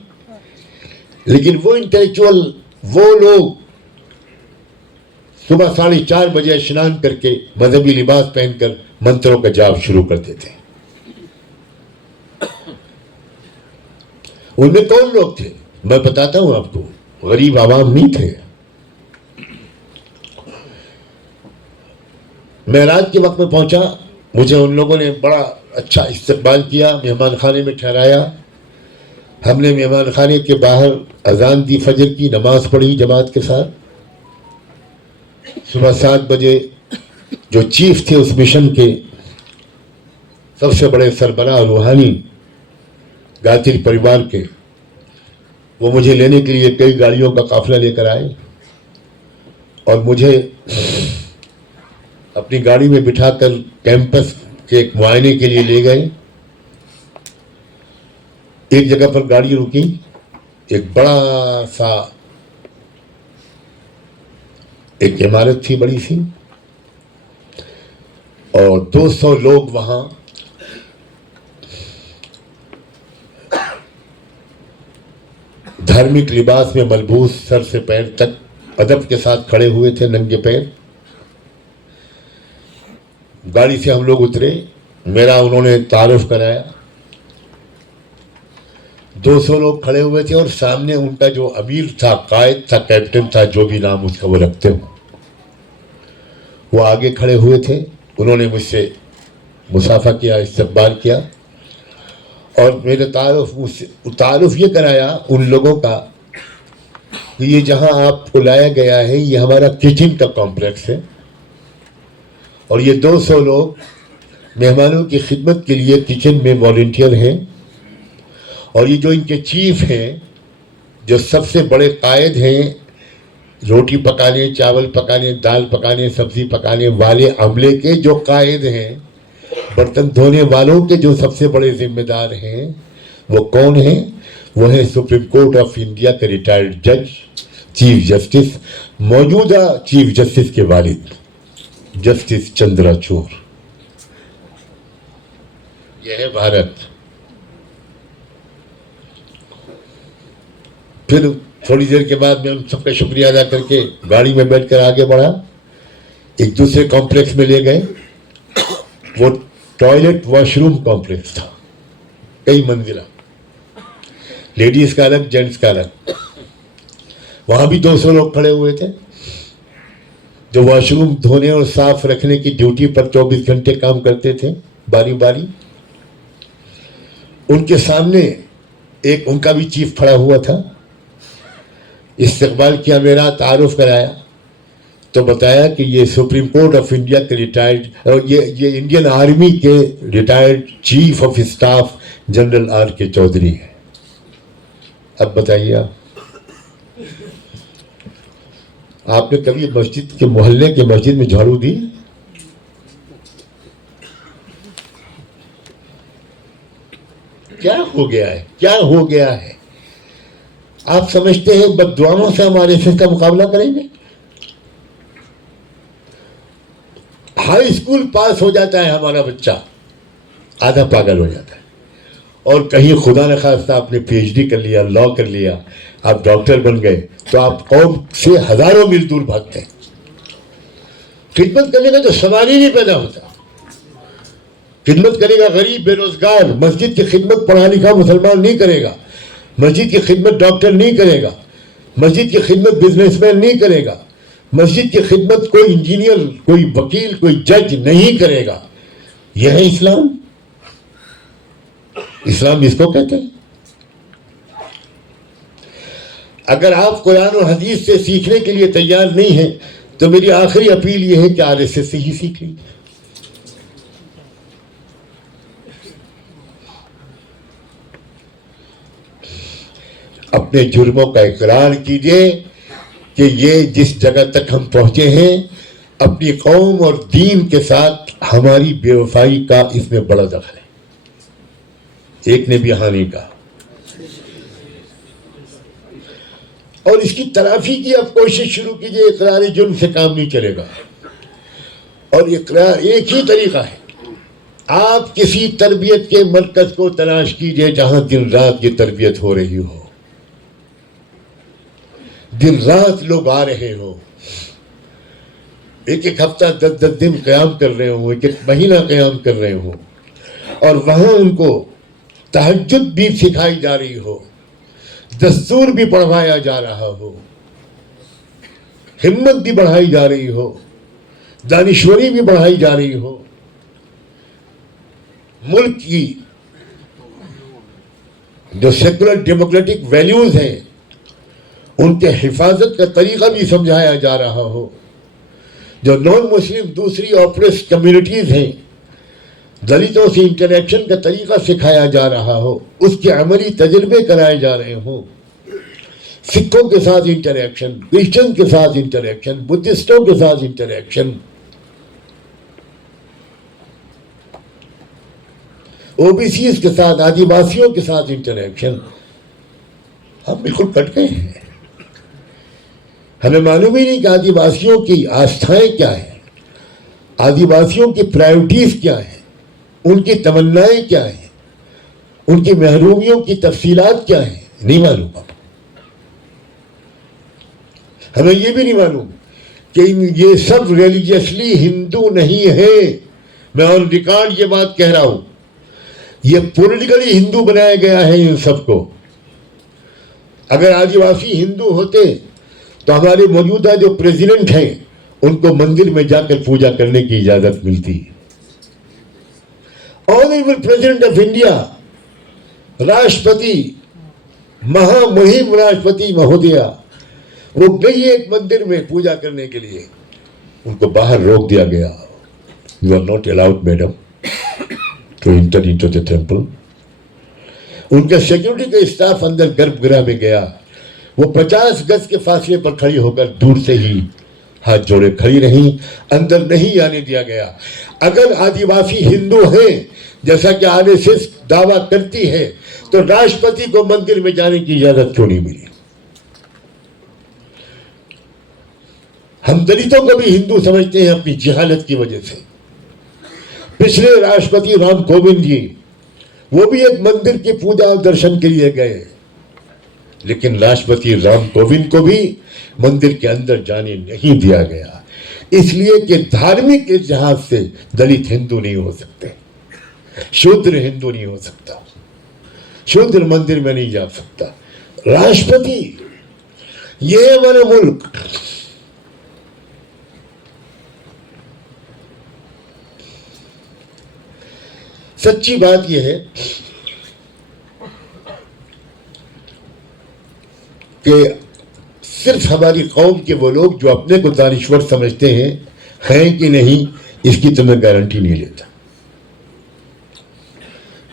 لیکن وہ انٹلیکچوئل، وہ لوگ صبح 4:30 بجے اشنان کر کے مذہبی لباس پہن کر منتروں کا جاپ شروع کر دیتے ہیں۔ ان میں کون لوگ تھے میں بتاتا ہوں آپ کو، غریب عوام نہیں تھے۔ معراج کے وقت میں پہنچا مجھے ان لوگوں نے بڑا اچھا استقبال کیا، مہمان خانے میں ٹھہرایا. ہم نے مہمان خانے کے باہر اذان دی، فجر کی نماز پڑھی جماعت کے ساتھ. صبح 7 بجے جو چیف تھے اس مشن کے، سب سے بڑے سربراہ روحانی گایتری پریوار کے، وہ مجھے لینے کے لیے کئی گاڑیوں کا قافلہ لے کر آئے اور مجھے اپنی گاڑی میں بٹھا کر کیمپس کے ایک معائنے کے لیے لے گئے. ایک جگہ پر گاڑی رکی، ایک بڑا سا ایک عمارت تھی بڑی سی، اور 200 لوگ وہاں دھارمک لباس میں ملبوس، سر سے پیر تک ادب کے ساتھ کھڑے ہوئے تھے، ننگے پیر. گاڑی سے ہم لوگ اترے، میرا انہوں نے تعارف کرایا. 200 لوگ کھڑے ہوئے تھے اور سامنے ان کا جو امیر تھا، قائد تھا، کیپٹن تھا، جو بھی نام اس کا وہ رکھتے ہو، وہ آگے کھڑے ہوئے تھے. انہوں نے مجھ سے مصافحہ کیا، استقبال کیا، اور میرے تعارف یہ کرایا ان لوگوں کا کہ یہ جہاں آپ کو لایا گیا ہے یہ ہمارا کچن کا کمپلیکس ہے، اور یہ 200 لوگ مہمانوں کی خدمت کے لیے کچن میں والنٹیئر ہیں، اور یہ جو ان کے چیف ہیں، جو سب سے بڑے قائد ہیں، روٹی پکانے، چاول پکانے، دال پکانے، سبزی پکانے والے عملے کے جو قائد ہیں، برتن دھونے والوں کے جو سب سے بڑے ذمہ دار ہیں، وہ کون ہیں؟ وہ ہیں سپریم کورٹ آف انڈیا کے ریٹائرڈ جج، چیف جسٹس، موجودہ چیف جسٹس کے والد جسٹس چندراچور. یہ ہے بھارت. پھر تھوڑی دیر کے بعد میں ان سب کا شکریہ ادا کر کے گاڑی میں بیٹھ کر آگے بڑھا. ایک دوسرے کمپلیکس میں لے گئے. وہ ٹوائلٹ واش روم کمپلیکس تھا، کئی منزلہ، لیڈیز کا الگ، جینٹس کا الگ. وہاں بھی 200 لوگ کھڑے ہوئے تھے جو واش روم دھونے اور صاف رکھنے کی ڈیوٹی پر 24 گھنٹے کام کرتے تھے، باری باری. ان کے سامنے ایک ان کا بھی چیف کھڑا ہوا تھا. استقبال کیا، میرا تعارف کرایا، تو بتایا کہ یہ سپریم کورٹ آف انڈیا کے ریٹائرڈ، یہ انڈین آرمی کے retired chief of staff general R K Chaudhary ہیں. اب بتائیے آپ نے کبھی مسجد کے محلے کے مسجد میں جھاڑو دی؟ کیا ہو گیا ہے؟ کیا ہو گیا ہے؟ آپ سمجھتے ہیں بد دعاؤں سے ہمارے اس کا مقابلہ کریں گے؟ ہائی اسکول پاس ہو جاتا ہے ہمارا بچہ، آدھا پاگل ہو جاتا ہے، اور کہیں خدا نہ خواستہ آپ نے پی ایچ ڈی کر لیا، لا کر لیا، آپ ڈاکٹر بن گئے، تو آپ قوم سے ہزاروں میل دور بھاگتے ہیں. خدمت کرنے کا تو سوال ہی نہیں پیدا ہوتا. خدمت کرے گا غریب، بے روزگار. مسجد کی خدمت پڑھا لکھا مسلمان نہیں کرے گا. مسجد کی خدمت ڈاکٹر نہیں کرے گا. مسجد کی خدمت بزنس مین نہیں کرے گا. مسجد کی خدمت کوئی انجینئر، کوئی وکیل، کوئی جج نہیں کرے گا. یہ ہے اسلام. اسلام اس کو کہتے ہیں. اگر آپ قرآن و حدیث سے سیکھنے کے لیے تیار نہیں ہیں تو میری آخری اپیل یہ ہے کہ RSS سے ہی سیکھ لیجیے. اپنے جرموں کا اقرار کیجئے کہ یہ جس جگہ تک ہم پہنچے ہیں، اپنی قوم اور دین کے ساتھ ہماری بے وفائی کا اس میں بڑا دخل ہے. ایک نے بھی ہانی کا، اور اس کی تلافی کی اب کوشش شروع کیجئے. اقرار جرم سے کام نہیں چلے گا، اور اقرار ایک ہی طریقہ ہے. آپ کسی تربیت کے مرکز کو تلاش کیجئے جہاں دن رات یہ تربیت ہو رہی ہو، دن رات لوگ آ رہے ہو، ایک ہفتہ 10 دن قیام کر رہے ہوں، ایک مہینہ قیام کر رہے ہوں، اور وہاں ان کو تہجد بھی سکھائی جا رہی ہو، دستور بھی پڑھوایا جا رہا ہو، ہمت بھی بڑھائی جا رہی ہو، دانشوری بھی بڑھائی جا رہی ہو. ملک کی جو سیکولر ڈیموکریٹک ویلیوز ہیں ان کے حفاظت کا طریقہ بھی سمجھایا جا رہا ہو، جو نان مسلم دوسری آپریس کمیونٹیز ہیں دلتوں سے انٹریکشن کا طریقہ سکھایا جا رہا ہو، اس کے عملی تجربے کرائے جا رہے ہوں، سکھوں کے ساتھ انٹریکشن، کرسچن کے ساتھ انٹریکشن، بدھسٹوں کے ساتھ انٹریکشن، او بی سیز کے ساتھ، آدیواسیوں کے ساتھ انٹریکشن، ہم بالکل کٹ گئے ہیں۔ ہمیں معلوم ہی نہیں کہ آدیواسیوں کی آستھائیں کیا ہیں، آدیواسیوں کی پرائیورٹیز کیا ہیں، ان کی تمنائیں کیا ہیں، ان کی محرومیوں کی تفصیلات کیا ہیں، نہیں معلوم۔ ہمیں یہ بھی نہیں معلوم کہ یہ سب ریلیجیسلی ہندو نہیں ہیں، میں آن ریکارڈ یہ بات کہہ رہا ہوں، یہ پولیٹیکلی ہندو بنایا گیا ہے ان سب کو۔ اگر آدیواسی ہندو ہوتے تو ہمارے موجودہ جو پریزیڈنٹ ہیں ان کو مندر میں جا کر پوجا کرنے کی اجازت ملتی۔ آنریبل پریزیڈنٹ آف انڈیا، راشٹرپتی، مہا مہم راشٹرپتی مہودیا، وہ گئی ایک مندر میں پوجا کرنے کے لیے، ان کو باہر روک دیا گیا، you are not allowed madam to enter into the temple. ان کے سیکورٹی کا اسٹاف اندر گربھ گرہ میں گیا، وہ 50 گز کے فاصلے پر کھڑی ہو کر دور سے ہی ہاتھ جوڑے کھڑی رہیں، اندر نہیں آنے دیا گیا۔ اگر آدیواسی ہندو ہیں جیسا کہ RSS دعویٰ کرتی ہے تو راشٹرپتی کو مندر میں جانے کی اجازت کیوں نہیں ملی؟ ہم دلتوں کو بھی ہندو سمجھتے ہیں اپنی جہالت کی وجہ سے۔ پچھلے راشٹرپتی رام کووند جی، وہ بھی ایک مندر کی پوجا اور درشن کے لیے گئے، لیکن راشٹرپتی رام کووند کو بھی مندر کے اندر جانے نہیں دیا گیا، اس لیے کہ دھارمک لحاظ سے دلت ہندو نہیں ہو سکتے، شودر ہندو نہیں ہو سکتا، شودر مندر میں نہیں جا سکتا۔ راشٹرپتی، یہ ہمارا ملک، سچی بات یہ ہے کہ صرف ہماری قوم کے وہ لوگ جو اپنے کو دانشور سمجھتے ہیں کہ نہیں، اس کی تو میں گارنٹی نہیں لیتا،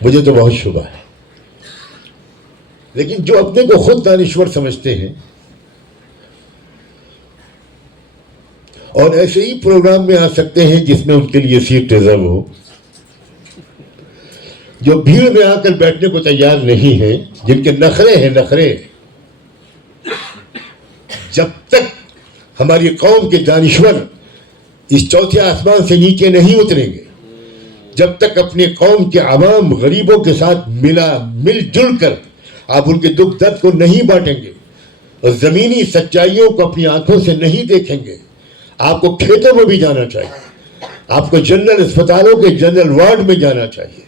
مجھے تو بہت شبہ ہے، لیکن جو اپنے کو خود دانشور سمجھتے ہیں اور ایسے ہی پروگرام میں آ سکتے ہیں جس میں ان کے لیے سیٹ ریزرو ہو، جو بھیڑ میں آ کر بیٹھنے کو تیار نہیں ہیں، جن کے نخرے ہیں نخرے، جب تک ہماری قوم کے دانشور اس چوتھے آسمان سے نیچے نہیں اتریں گے، جب تک اپنے قوم کے عوام غریبوں کے ساتھ مل جل کر آپ ان کے دکھ درد کو نہیں بانٹیں گے اور زمینی سچائیوں کو اپنی آنکھوں سے نہیں دیکھیں گے، آپ کو کھیتوں میں بھی جانا چاہیے، آپ کو جنرل اسپتالوں کے جنرل وارڈ میں جانا چاہیے،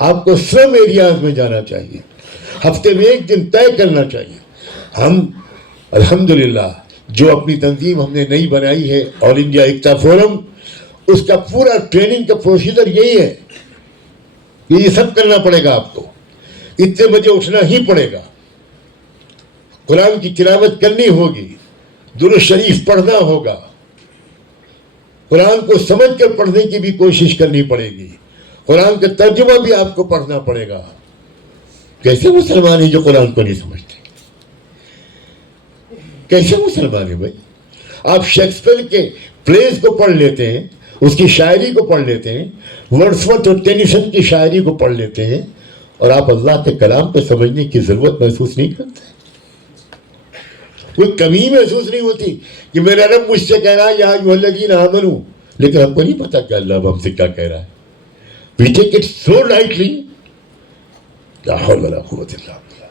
آپ کو سلم ایریاز میں جانا چاہیے، ہفتے میں ایک دن طے کرنا چاہیے۔ ہم الحمدللہ جو اپنی تنظیم ہم نے نئی بنائی ہے آل انڈیا ایکتا فورم، اس کا پورا ٹریننگ کا پروسیجر یہی ہے کہ یہ سب کرنا پڑے گا، آپ کو اتنے بجے اٹھنا ہی پڑے گا، قرآن کی تلاوت کرنی ہوگی، درود شریف پڑھنا ہوگا، قرآن کو سمجھ کر پڑھنے کی بھی کوشش کرنی پڑے گی، قرآن کا ترجمہ بھی آپ کو پڑھنا پڑے گا۔ کیسے مسلمان ہیں جو قرآن کو نہیں سمجھتے؟ کیسے مسلمان ہیں بھائی؟ آپ شیکسپیئر کے پلیز کو پڑھ لیتے ہیں، اس کی شاعری کو پڑھ لیتے ہیں، ورڈسورتھ اور ٹینیسن کی شاعری کو پڑھ لیتے ہیں، اور آپ اللہ کے کلام کو سمجھنے کی ضرورت محسوس نہیں کرتے، کوئی کمی محسوس نہیں ہوتی کہ میرا رب مجھ سے کہہ رہا ہے یا ایھا الذین آمنوا، لیکن ہم کو نہیں پتا کہ اللہ ہم سے کیا کہہ رہا ہے۔ We take it so lightly. لا حول ولا قوت الا باللہ۔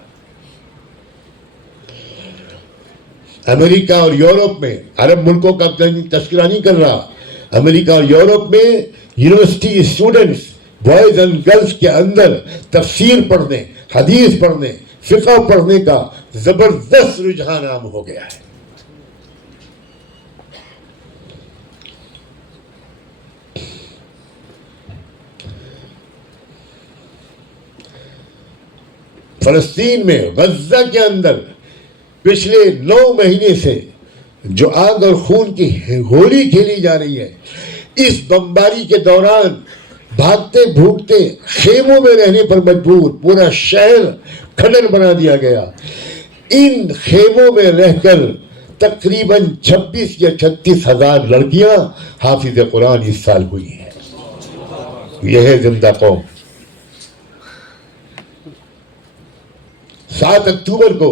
امریکہ اور یورپ میں، عرب ملکوں کا تذکرہ نہیں کر رہا، امریکہ اور یورپ میں university students boys and girls کے اندر تفسیر پڑھنے، حدیث پڑھنے، فقہ پڑھنے کا زبردست رجحان عام ہو گیا ہے۔ فلسطین میں غزہ کے اندر پچھلے 9 مہینے سے جو آگ اور خون کی ہولی کھیلی جا رہی ہے، اس بمباری کے دوران بھاگتے بھوکتے خیموں میں رہنے پر مجبور، پورا شہر کھنڈر بنا دیا گیا. ان خیموں میں رہ کر تقریباً 26 یا 36 ہزار لڑکیاں حافظ قرآن اس سال ہوئی ہیں. یہ ہے زندہ قوم. 7 اکتوبر کو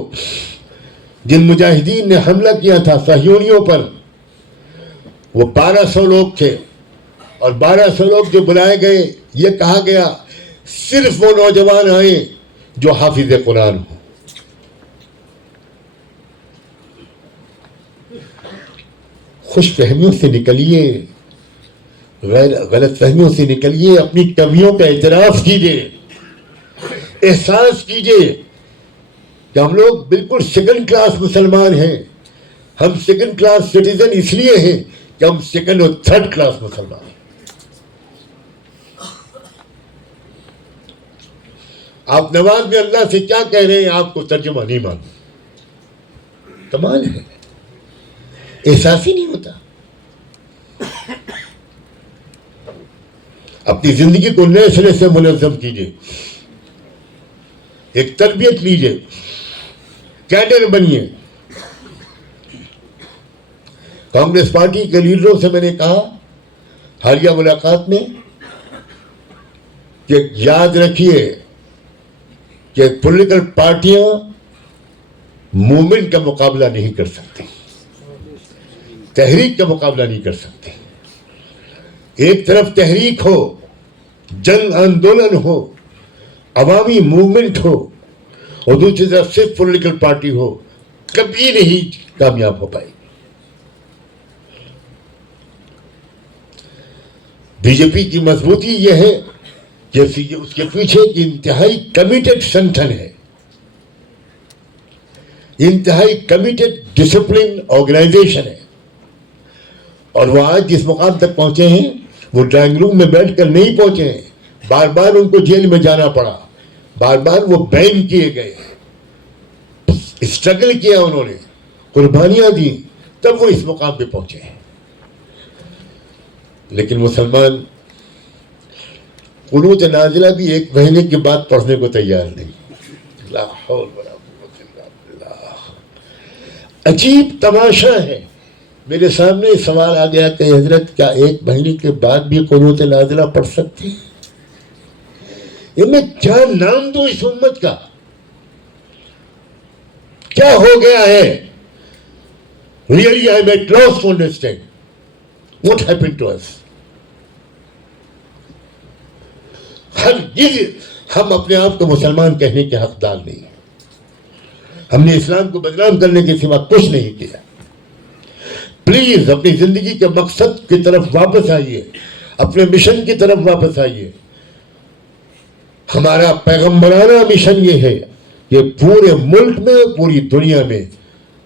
جن مجاہدین نے حملہ کیا تھا صہیونیوں پر، وہ 1200 لوگ تھے، اور 1200 لوگ جو بلائے گئے، یہ کہا گیا صرف وہ نوجوان آئے جو حافظ قرآن ہوں. خوش فہمیوں سے نکلیے، غلط فہمیوں سے نکلیے، اپنی کمیوں کا اعتراف کیجیے، احساس کیجیے کہ ہم لوگ بالکل سیکنڈ کلاس مسلمان ہیں. ہم سیکنڈ کلاس سٹیزن اس لیے ہیں کہ ہم سیکنڈ اور تھرڈ کلاس مسلمان ہیں. آپ نماز میں اللہ سے کیا کہہ رہے ہیں، آپ کو ترجمہ نہیں معلوم. کمال ہے، احساس ہی نہیں ہوتا. اپنی زندگی کو نئے سرے سے منظم کیجیے، ایک تربیت لیجیے، کیڈر بنیے. کانگریس پارٹی کے لیڈروں سے میں نے کہا حالیہ ملاقات میں کہ یاد رکھیے کہ پولیٹیکل پارٹیاں موومنٹ کا مقابلہ نہیں کر سکتی، تحریک کا مقابلہ نہیں کر سکتی. ایک طرف تحریک ہو، جن آندولن ہو، عوامی موومنٹ ہو، اور دوسری طرف صرف پولیٹیکل پارٹی ہو، کبھی نہیں کامیاب ہو پائے. بی جے پی کی مضبوطی یہ ہے کہ اس کے پیچھے ایک انتہائی کمیٹڈ سنگھن ہے، انتہائی کمیٹڈ ڈسپلن آرگنائزیشن ہے. اور وہ آج جس مقام تک پہنچے ہیں وہ ڈرائنگ روم میں بیٹھ کر نہیں پہنچے ہیں. بار بار ان کو جیل میں جانا پڑا، بار بار وہ بین کیے گئے، اسٹرگل کیا، انہوں نے قربانیاں دی، تب وہ اس مقام پہ پہنچے ہیں. لیکن مسلمان قنوت نازلہ بھی 1 مہینے کے بعد پڑھنے کو تیار نہیں. لا حول ولا قوت الا باللہ. عجیب تماشا ہے. میرے سامنے سوال آ گیا کہ حضرت کیا 1 مہینے کے بعد بھی قنوت نازلہ پڑھ سکتے ہیں؟ میں کیا نام دوں اس امت کا؟ کیا ہو گیا ہے؟ Really, I am at loss to understand what happened to us. ہم اپنے آپ کو مسلمان کہنے کے حقدار نہیں ہیں. ہم نے اسلام کو بدنام کرنے کے سوا کچھ نہیں کیا. پلیز اپنی زندگی کے مقصد کی طرف واپس آئیے، اپنے مشن کی طرف واپس آئیے. ہمارا پیغمبرانہ مشن یہ ہے کہ پورے ملک میں، پوری دنیا میں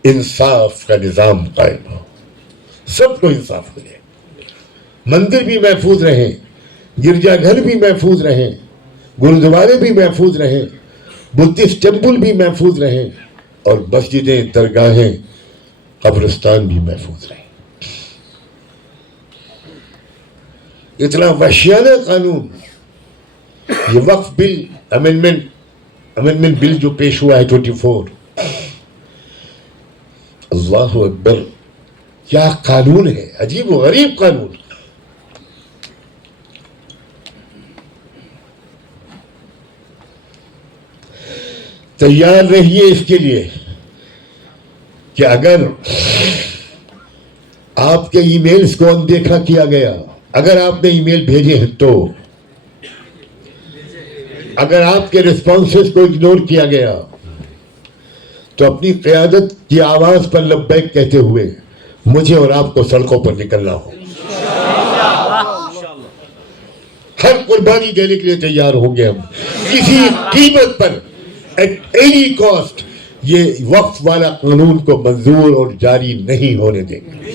انصاف کا نظام قائم ہو، سب کو انصاف ملے، مندر بھی محفوظ رہیں، گرجا گھر بھی محفوظ رہیں، گرودوارے بھی محفوظ رہیں، بدھسٹ ٹیمپل بھی محفوظ رہیں، اور مسجدیں، درگاہیں، قبرستان بھی محفوظ رہیں. اتنا وحشیانہ قانون، یہ وقف بل امینڈمنٹ بل جو پیش ہوا ہے 24، اللہ اکبر، کیا قانون ہے، عجیب و غریب قانون. تیار رہیے اس کے لیے کہ اگر آپ کے ای میلز کو اندیکھا کیا گیا، اگر آپ نے ای میل بھیجے ہیں تو، اگر آپ کے ریسپانسز کو اگنور کیا گیا، تو اپنی قیادت کی آواز پر لبیک کہتے ہوئے مجھے اور آپ کو سڑکوں پر نکلنا ہو. ہر قربانی دینے کے لیے تیار ہوں گے ہم، کسی قیمت پر، ایٹ اینی کاسٹ. یہ وقف والا قانون کو منظور اور جاری نہیں ہونے دیں گے.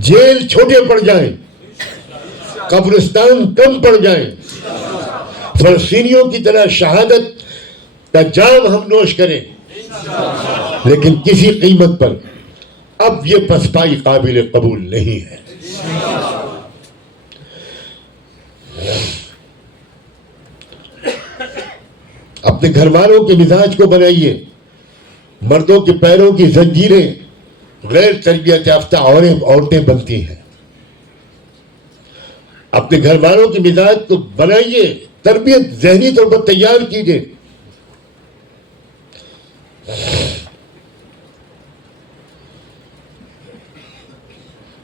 جیل چھوٹے پڑ جائیں، قبرستان کم پڑ جائیں، فلسطینیوں کی طرح شہادت کا جام ہم نوش کریں، لیکن کسی قیمت پر اب یہ پسپائی قابل قبول نہیں ہے۔ اپنے گھر والوں کے مزاج کو بنائیے۔ مردوں کے پیروں کی زنجیریں غیر تربیت یافتہ عورتیں بنتی ہیں۔ اپنے گھر والوں کے مزاج کو بنائیے، تربیت ذہنی طور پر تیار کیجیے۔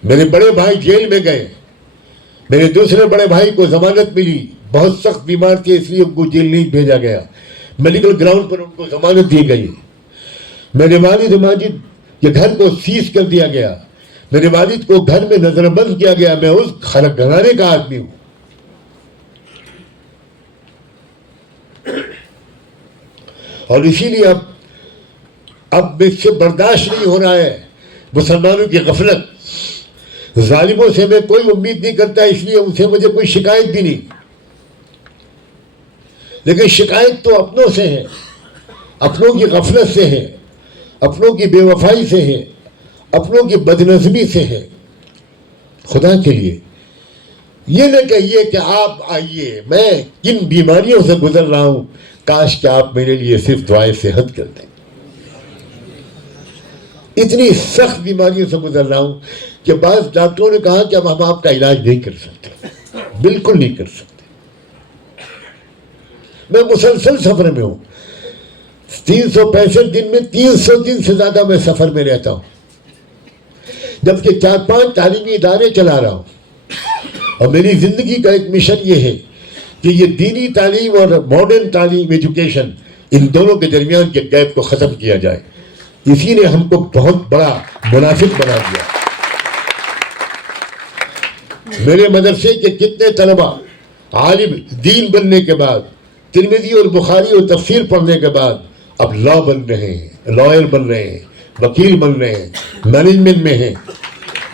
میرے بڑے بھائی جیل میں گئے، میرے دوسرے بڑے بھائی کو ضمانت ملی، بہت سخت بیمار تھے اس لیے ان کو جیل نہیں بھیجا گیا، میڈیکل گراؤنڈ پر ان کو ضمانت دی گئی۔ میرے والد ماجد کے گھر کو سیز کر دیا گیا، میرے والد کو گھر میں نظر بند کیا گیا۔ میں اس گھرانے کا آدمی ہوں۔ اور اسی لیے اب مجھ سے برداشت نہیں ہو رہا ہے مسلمانوں کی غفلت۔ ظالموں سے میں کوئی امید نہیں کرتا، اس لیے ان سے مجھے کوئی شکایت بھی نہیں، لیکن شکایت تو اپنوں سے ہے، اپنوں کی غفلت سے ہے، اپنوں کی بے وفائی سے ہے، اپنوں کی بدنظمی سے ہے۔ خدا کے لیے یہ نہ کہیے کہ آپ آئیے، میں کن بیماریوں سے گزر رہا ہوں، کاش کہ آپ میرے لیے صرف دعائے صحت کر دیں۔ اتنی سخت بیماریوں سے گزر رہا ہوں کہ بعض ڈاکٹروں نے کہا کہ اب ہم آپ کا علاج نہیں کر سکتے، بالکل نہیں کر سکتے۔ میں مسلسل سفر میں ہوں، 365 دن میں 300 دن سے زیادہ میں سفر میں رہتا ہوں، جبکہ 4-5 تعلیمی ادارے چلا رہا ہوں۔ اور میری زندگی کا ایک مشن یہ ہے کہ یہ دینی تعلیم اور ماڈرن تعلیم ایجوکیشن، ان دونوں کے درمیان کے گیپ کو ختم کیا جائے۔ اسی نے ہم کو بہت بڑا منافق بنا دیا۔ میرے مدرسے کے کتنے طلبہ عالم دین بننے کے بعد، ترمذی اور بخاری اور تفسیر پڑھنے کے بعد اب لا بن رہے ہیں، لائر بن رہے ہیں، وکیل بن رہے ہیں، مینجمنٹ میں ہیں،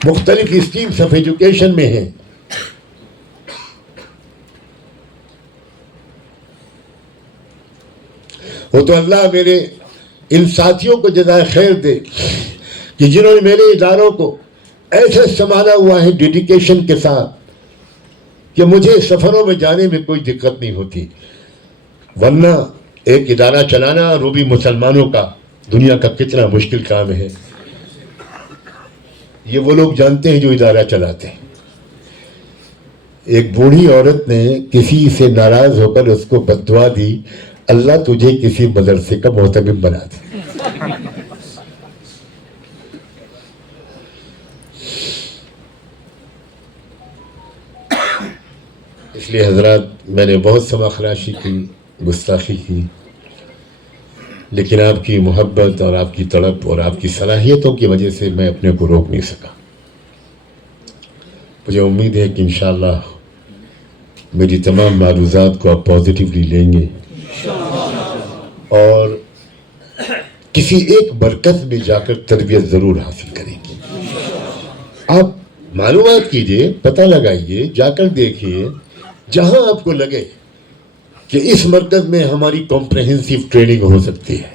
مختلف اسٹریمز آف ایجوکیشن میں ہیں۔ وہ تو اللہ میرے ان ساتھیوں کو جزائے خیر دے کہ جنہوں نے میرے اداروں کو ایسے سنبھالا ہوا ہے ڈیڈیکیشن کے ساتھ کہ مجھے سفروں میں جانے میں کوئی دقت نہیں ہوتی، ورنہ ایک ادارہ چلانا اور وہ بھی مسلمانوں کا دنیا کا کتنا مشکل کام ہے۔ یہ وہ لوگ جانتے ہیں جو ادارہ چلاتے ہیں۔ ایک بوڑھی عورت نے کسی سے ناراض ہو کر اس کو بد دعا دی، اللہ تجھے کسی مدرسے کا محتمم بنا دے۔ اس لیے حضرات، میں نے بہت سما خراشی کی، گستاخی کی، لیکن آپ کی محبت اور آپ کی تڑپ اور آپ کی صلاحیتوں کی وجہ سے میں اپنے کو روک نہیں سکا۔ مجھے امید ہے کہ انشاءاللہ میری تمام معروضات کو آپ پازیٹیولی لیں گے اور کسی ایک مرکز میں جا کر تربیت ضرور حاصل کریں گے۔ آپ معلومات کیجئے، پتہ لگائیے، جا کر دیکھیے، جہاں آپ کو لگے کہ اس مرکز میں ہماری کمپریہنسو ٹریننگ ہو سکتی ہے،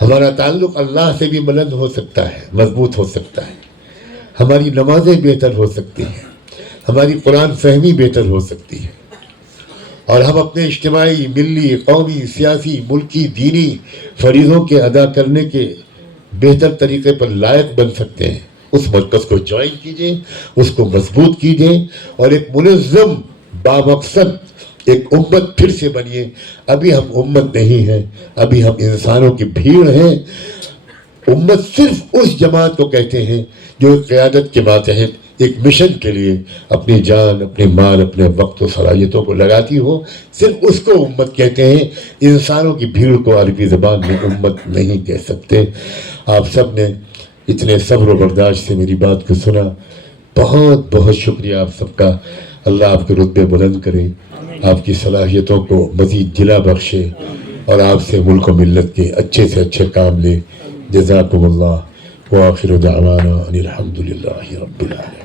ہمارا تعلق اللہ سے بھی بلند ہو سکتا ہے، مضبوط ہو سکتا ہے، ہماری نمازیں بہتر ہو سکتی ہیں، ہماری قرآن فہمی بہتر ہو سکتی ہے، اور ہم اپنے اجتماعی، ملی، قومی، سیاسی، ملکی، دینی فریضوں کے ادا کرنے کے بہتر طریقے پر لائق بن سکتے ہیں۔ اس مرکز کو جوائن کیجئے، اس کو مضبوط کیجئے اور ایک منظم بامقصد ایک امت پھر سے بنیے۔ ابھی ہم امت نہیں ہیں، ابھی ہم انسانوں کی بھیڑ ہیں۔ امت صرف اس جماعت کو کہتے ہیں جو قیادت کے ماتحت ایک مشن کے لیے اپنی جان، اپنے مال، اپنے وقت و صلاحیتوں کو لگاتی ہو، صرف اس کو امت کہتے ہیں۔ انسانوں کی بھیڑ کو عربی زبان میں امت نہیں کہہ سکتے۔ آپ سب نے اتنے صبر و برداشت سے میری بات کو سنا، بہت بہت شکریہ آپ سب کا۔ اللہ آپ کے رتبے بلند کرے، آپ کی صلاحیتوں کو مزید جلا بخشے اور آپ سے ملک و ملت کے اچھے سے اچھے کام لے۔ جزاکم اللہ وآخر دعوانا ان الحمد للہ رب العالمین۔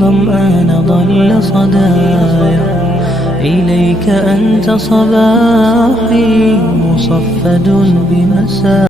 ظمآن ضل صدايا إليك أنت صباحي مصفد بمساء